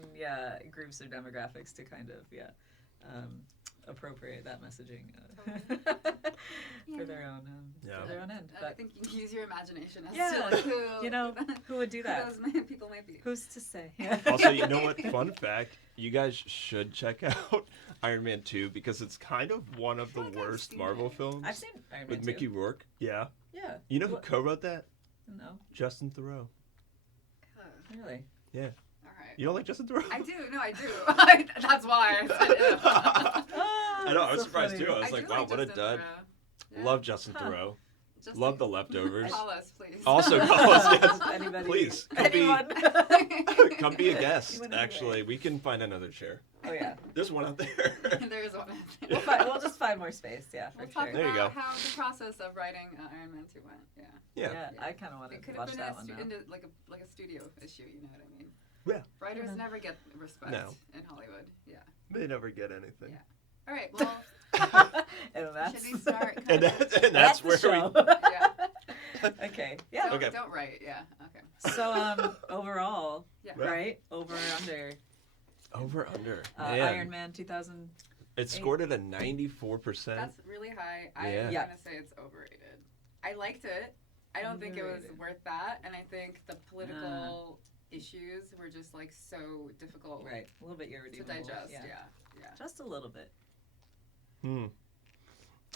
groups or demographics to kind of, appropriate that messaging Yeah. for their own Yeah. for their own end. I But think you can use your imagination as Yeah, to like who you know, who would do that? who those people might be. Who's to say? Also, you know what? Fun fact: you guys should check out Iron Man 2 because it's kind of one of I feel the like I've worst seen Marvel it. films. I've seen Iron Man with 2. Mickey Rourke. Yeah. Yeah. You know who What- co-wrote that? No, Justin Theroux. Huh. really. Yeah. All right. You don't like Justin Theroux? I do. No, I do. That's why I said it. I know. I was so surprised funny. too. I was do like, wow, what a Justin dud. Theroux. Yeah. Love Justin Huh. Theroux. Justin- Love The Leftovers. Call us, please. Also call us, yes. Anybody? Please, Anyone? Come be a guest. You wanna do Actually, we can find another chair. Oh yeah. There's one out there. There is one. We'll just find more space. Yeah, for We'll sure. talk There you about go. how the process of writing Iron Man 2 went. Yeah. Yeah. Yeah, Yeah. I kind of want It to could watch have been that one now. like a studio issue. You know what I mean? Yeah. Writers Yeah. never get respect No. in Hollywood. Yeah. They never get anything. Yeah. All right. Well, And that's should we start? And that's the where show. Yeah. Okay. Yeah. Don't, Okay. don't write. Yeah. Okay. So overall, Yeah. right? Over or under Over under. Man. Iron Man 2000. It scored at a 94%. That's really high. I'm Yeah. Yeah. gonna say it's overrated. I liked it. I don't think it was Underrated. worth that, and I think the political issues were just like so difficult Right. A little bit to irredeemable. digest. Yeah. Yeah. Just a little bit.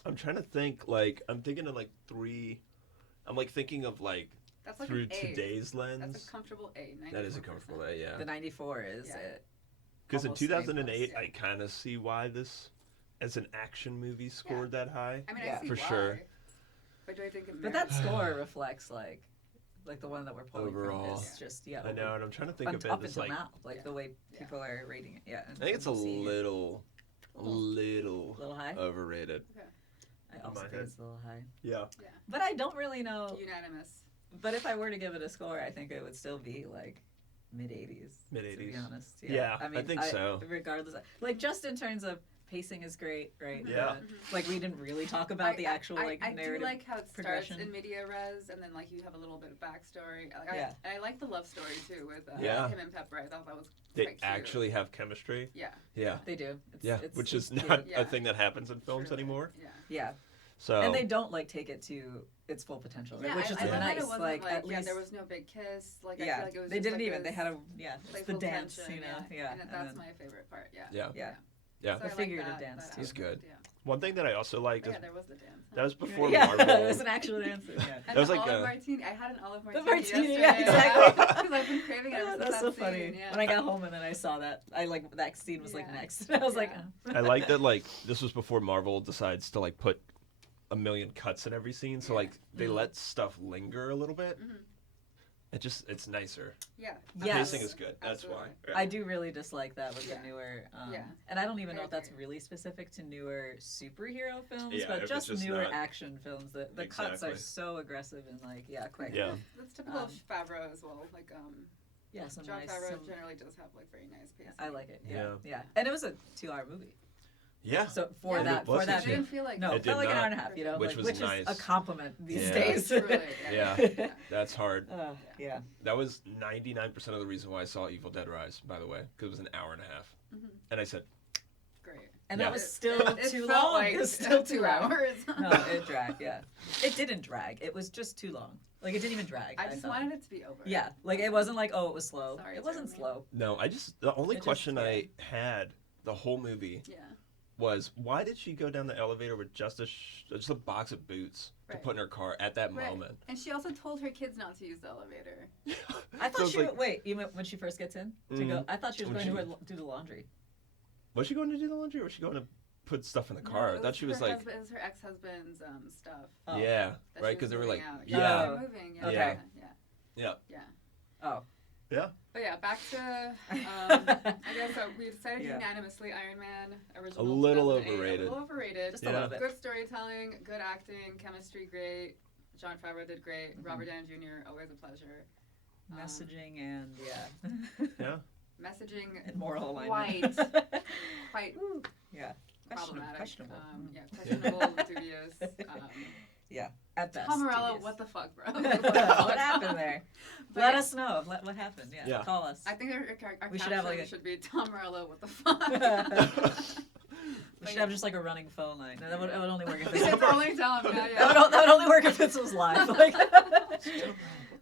I'm trying to think, like, I'm thinking of like three. I'm like thinking of like That's like through an A. today's That's lens. a comfortable A. 94%. That is a comfortable A, yeah. The 94 is Yeah. it. Because in almost A+. 2008, Yeah. I kind of see why this, as an action movie, scored that high. I mean, Yeah. I see For why, sure. But do I think it But merits that score reflects like the one that we're pulling Overall. from is just I know, and I'm trying to think of it up as until like. now, like Yeah. the way Yeah. people are rating it. Yeah. I think it's a little little high. overrated. I also my think head. it's a little high. Yeah. But I don't really know. unanimous. But if I were to give it a score, I think it would still be like mid 80s. To be Mid-80s. honest. Yeah, I think so. Regardless, like just in terms of pacing is great, right? Yeah. Like we didn't really talk about the actual I narrative. do like how it starts progression. in media res, and then like you have a little bit of backstory. Yeah. And I like the love story too with Yeah. him and Pepper. I thought that was They quite cute. actually have chemistry. Yeah. Yeah. They do. Yeah, It's which is cute. not Yeah. a thing that happens in films Truly. anymore. Yeah. Yeah. So And they don't like take it to its full potential, right? Yeah, which is I love that nice. it wasn't Like, at yeah, least there was no big kiss. Like I yeah, feel like it was they just didn't like even. They this had it's the playful dance, tension, you know. Yeah. And that's my favorite part. Yeah. Yeah. Yeah. Yeah. So The I like figurative that dance, too. It's aspect, good. Yeah. One thing that I also liked Oh, is yeah, there was the dance. that was before yeah, Marvel. it was an actual dance. Yeah. And That was the like olive a- martini. I had an olive martini. martini, yeah, yesterday. exactly. Because I've been craving it ever since That's so that funny. scene, yeah. When I got home and then I saw that, that scene was like Yeah. next. I was like, Yeah. oh. I like that like this was before Marvel decides to like put a million cuts in every scene, so Yeah. like they Mhm. let stuff linger a little bit. Mhm. It's nicer. Yeah. The Yes. pacing is good. That's why. Absolutely. I do really dislike that with Yeah. the newer, Yeah. and I don't even I know if that's agree. really specific to newer superhero films, Yeah, but if it's just just newer not- action films. The cuts are Exactly. so aggressive and like quick. Yeah. That's typical Um, of Favreau as well. Like Yeah, some Jon nice. Favreau generally does have like very nice pacing. I like it. Yeah. Yeah, and it was a 2-hour movie. Yeah. So for Yeah. that, It was for a that, It didn't feel like no, It it did felt like an not. hour and a half. You know, Which like, was which nice. is a compliment these Yeah. days. Truly, Yeah. That's hard. Yeah. That was 99% of the reason why I saw Evil Dead Rise, by the way, because it was an hour and a half. Mhm. And I said, Great. And Yeah. that was still It too felt long. like It was still 2 too long. hours. No, it dragged. Yeah, it didn't drag. It was just too long. Like it didn't even drag. I just thought. wanted it to be over. Yeah, like it wasn't like it was slow. Sorry, It wasn't Jeremy. slow. no, the only It just- question yeah. I had the whole movie Yeah. was why did she go down the elevator with just a box of boots to Right. put in her car at that Right. moment? And she also told her kids not to use the elevator. I thought So it's she like- would wait. You meant when she first gets in to go? Mhm. I thought she was When going she- to do the laundry. Was she going to do the laundry or was she going to put stuff in the car? No, I thought she was her like, husband, it was her ex-husband's stuff. Oh. yeah, that right? she Because was they were moving like, out. yeah, They're moving. Yeah. Okay. Yeah. yeah, Oh. yeah. But yeah, back to I guess we decided Yeah. unanimously Iron Man original. A little 2008, overrated. A little overrated. Just Yeah. a little bit. Good storytelling, good acting, chemistry great. Jon Favreau did great. Mhm. Robert Downey Jr. always a pleasure. Messaging and Yeah. Messaging and moral quite alignment. quite Ooh, yeah. problematic. Questionable. Yeah, questionable, dubious. At best. Tom Morello, dubious. what the fuck, bro? What happened there? But Let yeah, us know. What happened? Yeah. Yeah. Call us. I think our We should have, like, a- should be Tom Morello, what the fuck? We should have just like a running phone line. No, that would only work if this It's only time. that would only work if this was live. Like,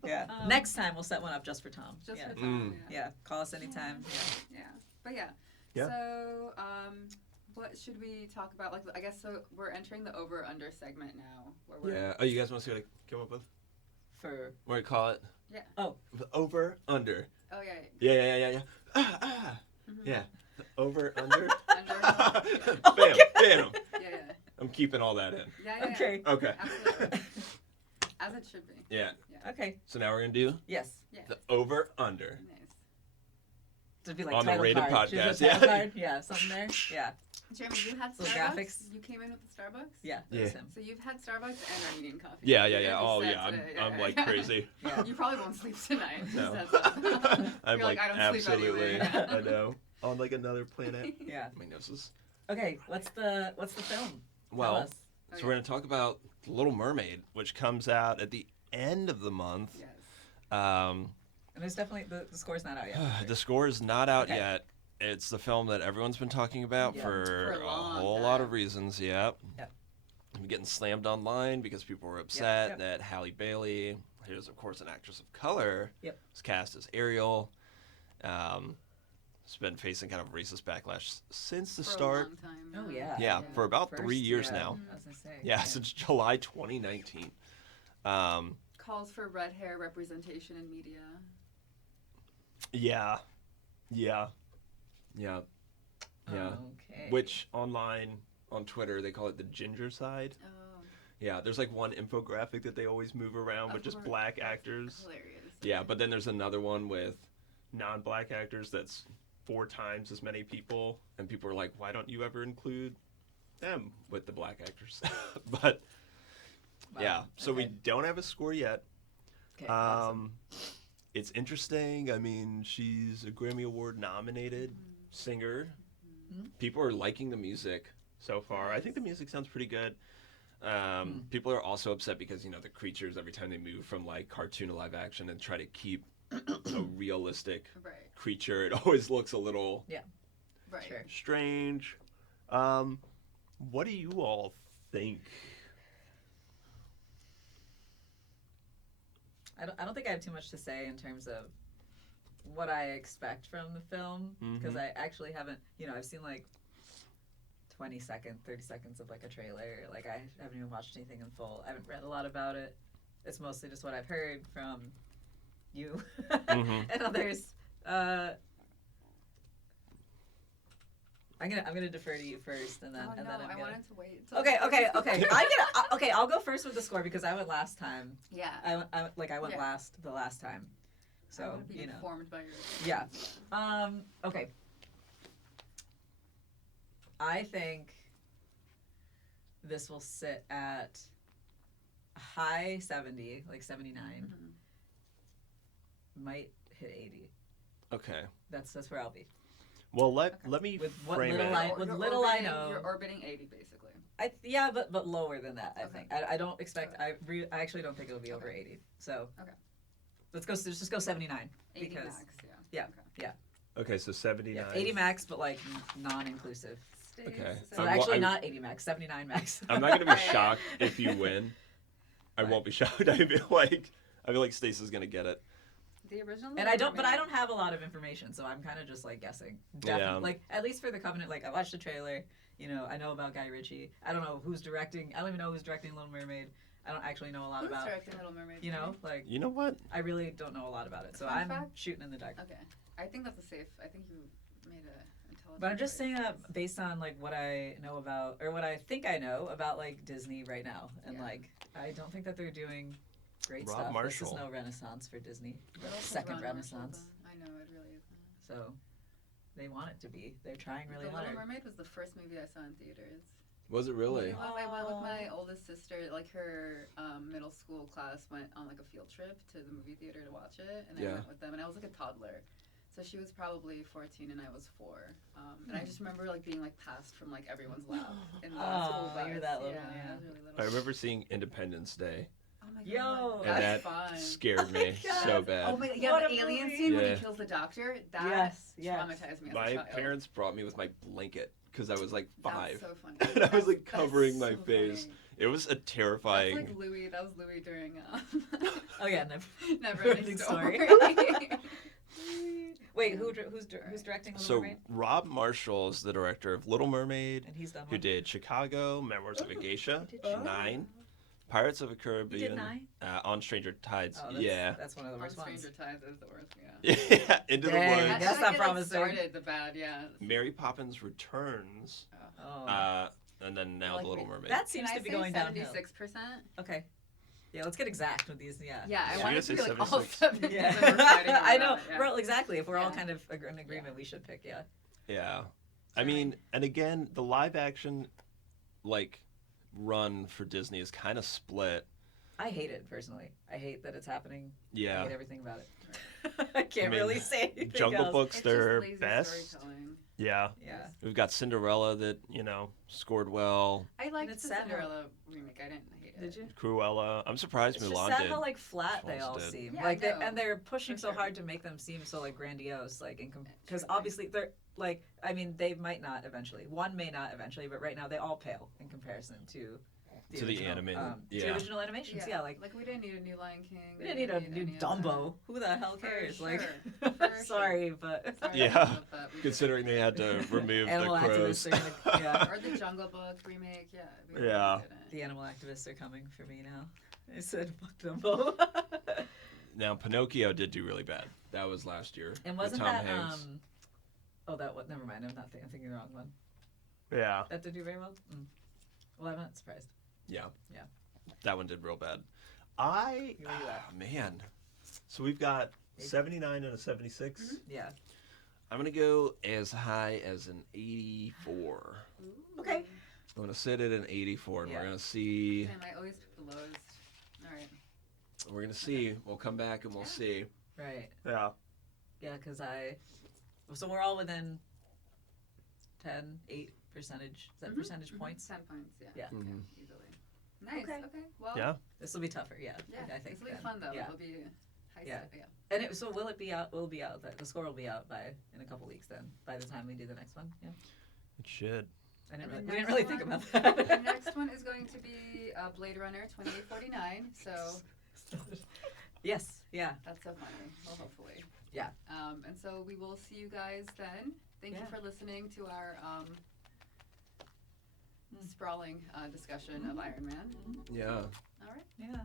yeah. Next time we'll set one up just for Tom. Just yeah. for Tom. Yeah. Call us anytime. Yeah. But yeah. So, what should we talk about? Like, I guess so. We're entering the over/under segment now. Where we're Yeah. Oh, you guys want to see what I came up with? For What do you call it? Yeah. Oh. The over under. Oh yeah. Yeah. Yeah. The over under. Under. Bam. Bam. Yeah. I'm keeping all that in. Yeah. Okay. Okay. Absolutely. As it should be. Yeah. Okay. So now we're gonna do Yes. Yeah. the over under. Nice. To be like On the title rated card. Should we podcast, put title yeah. card? Yeah. Something there. Yeah. Jeremy, you had Little Starbucks. graphics. You came in with the Starbucks. Yeah. Yeah. That's him. So you've had Starbucks and are eating coffee. Yeah. You're gonna Oh be set yeah. today. I'm like crazy. Yeah. You probably won't sleep tonight. No. I'm You're like I don't absolutely. sleep anyway. I know. On like another planet. Yeah. My nose is. Okay. What's the film? Tell Well, us. so we're gonna talk about The Little Mermaid, which comes out at the end of the month. Yes. And there's definitely the score's not out yet. The score is not out Okay. yet. It's the film that everyone's been talking about Yeah. for For a a long whole time. lot of reasons. Yep. Yep. I'm getting slammed online because people were upset Yep. that Halle Bailey, who is of course an actress of color, Yep. was cast as Ariel. Has been facing kind of racist backlash since the For start. A long time Oh now. yeah. Yeah, for about 3 years yeah, now. I was gonna say. Yeah, since July 2019. Calls for red hair representation in media. Yeah. Okay. Which online on Twitter they call it the ginger side. Oh. Yeah, there's like one infographic that they always move around with just Of black course. actors. Hilarious. Yeah, but then there's another one with non-black actors that's 4 times as many people, and people are like, why don't you ever include them with the black actors? But yeah, so we okay. don't have a score yet. Okay, awesome. It's interesting. I mean, she's a Grammy Award nominated singer. Mhm. People are liking the music so far. I think the music sounds pretty good. People are also upset because, the creatures, every time they move from like cartoon to live action and try to keep a realistic Right. creature, it always looks a little Right. Sure. strange. What do you all think? I don't think I have too much to say in terms of what I expect from the film because I actually haven't, I've seen like 30 seconds of like a trailer. Like I haven't even watched anything in full. I haven't read a lot about it. It's mostly just what I've heard from you and others. I'm gonna defer to you first, and then Oh, and no, then I'm I gonna. wanted to wait. Till Okay. I'll go first with the score because I went last time. Yeah. I went Yeah. the last time. I So want to be informed by your. Yeah. Okay. I think this will sit at a high 70, like 79. Might hit 80. Okay. That's where I'll be. Well, let me With what frame little it. I- with little I know. You're orbiting 80 basically. But lower than that. I Okay. think. I don't expect. I actually don't think it'll be over 80. So. Okay. Let's just go 79. 80 because max. yeah. Okay. Okay, so 79. 80 max, but like non-inclusive. Okay. So I'm- actually I'm- not 80 max, 79 max. I'm not gonna be Right. shocked if you win. I won't be shocked. I feel like Stacey's gonna get it. The original. And I don't have a lot of information, so I'm kind of just like guessing. Yeah. Like at least for The Covenant, like I watched the trailer. I know about Guy Ritchie. I don't know who's directing. I don't even know who's directing Little Mermaid. I don't actually know a lot Who's about. directing Little Mermaid? Like You know what? I really don't know a lot about it, so Fun I'm fact? shooting in the dark. Okay. I think that's a safe. I think you made a intelligent. But I'm just choice. saying that based on like what I know about, or what I think I know about like Disney right now, and Yeah. like I don't think that they're doing great Rob stuff. Marshall. This is no renaissance for Disney. What else has Second Ron Marshall renaissance. done? I know it really isn't. So they want it to be. They're trying really The hard. Little Mermaid was the first movie I saw in theaters. Was it really? You know, I went with my oldest sister. Like her middle school class went on like a field trip to the movie theater to watch it, and I Yeah. went with them. And I was like a toddler, so she was probably 14 and I was 4. And I just remember like being like passed from like everyone's lap in the school bus. you were that little, Yeah, yeah. I was really little. I remember seeing Independence Day, Oh my Yo, god, and that's that fun. scared me God. so bad. Oh my god, yeah, What the a alien movie. scene when Yeah. he kills the doctor, that Yes. traumatized me as a My child. parents brought me with my blanket because I was like 5. That's so funny. And I was like That's covering my so face. funny. It was a terrifying. That's like Louis. That was Louis during Oh yeah, Never Ending Story. Wait, who's directing Little So Mermaid? Rob Marshall is the director of Little Mermaid, And he's done who one. did Chicago, Memoirs of a Geisha, did 9, Pirates of the He Caribbean, did 9? On Stranger Tides. Oh, that's, Yeah. that's one of the worst On ones. Stranger Tides is the worst. Yeah. Yeah, Into Dang, the Woods. that's That's not like promising. Started the bad, yeah. Mary Poppins Returns, Oh. and then now Like The Little me. Mermaid. That seems Can I to be say going downhill. 76%? Okay. Yeah, let's get exact with these. Yeah. Yeah, I Yeah. want You it to be say like all 76. 70. Yeah. and we're fighting I about know. it, yeah. Well, exactly. If we're all Yeah. kind of in agreement, we should pick. Yeah. Yeah. I mean, and again, the live action, like, run for Disney is kind of split. I hate it personally. I hate that it's happening. I Yeah. hate everything about it. I can't mean, really say anything Jungle else. Book's It's their just lazy best. storytelling. Yeah. Yeah. We've got Cinderella that, scored well. I liked it's the sad how- Cinderella remake. I didn't hate it. Did you? Cruella. I'm surprised It's just Mulan sad did. how like flat they Swans all did. seem. Yeah, Like I know. and they're pushing For so sure. hard to make them seem so like grandiose. Like because True. obviously they're like I mean they might not eventually. One may not eventually, but right now they all pale in comparison to To the original, animated, to yeah. the original animations. Yeah, like we didn't need a new Lion King. we didn't need a new any of Dumbo. Who the hell For cares? sure. Like For sorry, but that. Sorry Yeah. about that. We Considering they had to remove the animal crows. activists are gonna yeah. Or the Jungle Book remake. Yeah. We Yeah. really didn't. The animal activists are coming for me now. I said fuck Dumbo. Now, Pinocchio did do really bad. That was last year. And with wasn't Tom that Hanks. oh that what never mind, I'm not I'm thinking the wrong one. Yeah. That did do very well? Well I'm not surprised. Yeah. Yeah. That one did real bad. Where you at? Man. So we've got 79 and a 76. Yeah. I'm going to go as high as an 84. Okay. I'm going to sit at an 84, and Yeah. we're going to see. Damn, I always pick the lowest. All right. We're going to see. We'll come back and we'll see. Right. Yeah. Yeah, because so we're all within 8 percentage. Is that percentage points? 10 points. Yeah. Yeah. Mhm. Easily. Nice. Okay. Okay. Well. Yeah. This will be tougher. Yeah. Yeah. I think. This will be then. fun though. Yeah. It'll be high Yeah. step. Yeah. And so will it be out? Will it be out? The score will be out in a couple weeks. Then by the time we do the next one. Yeah. It should. We And the didn't next really think one- about that. The next one is going to be Blade Runner 2849. So Yes. Yeah. that's so funny. Well, hopefully. Yeah. And so we will see you guys then. Thank you Yeah. for listening to our sprawling discussion of Iron Man. Yeah. All right. Yeah.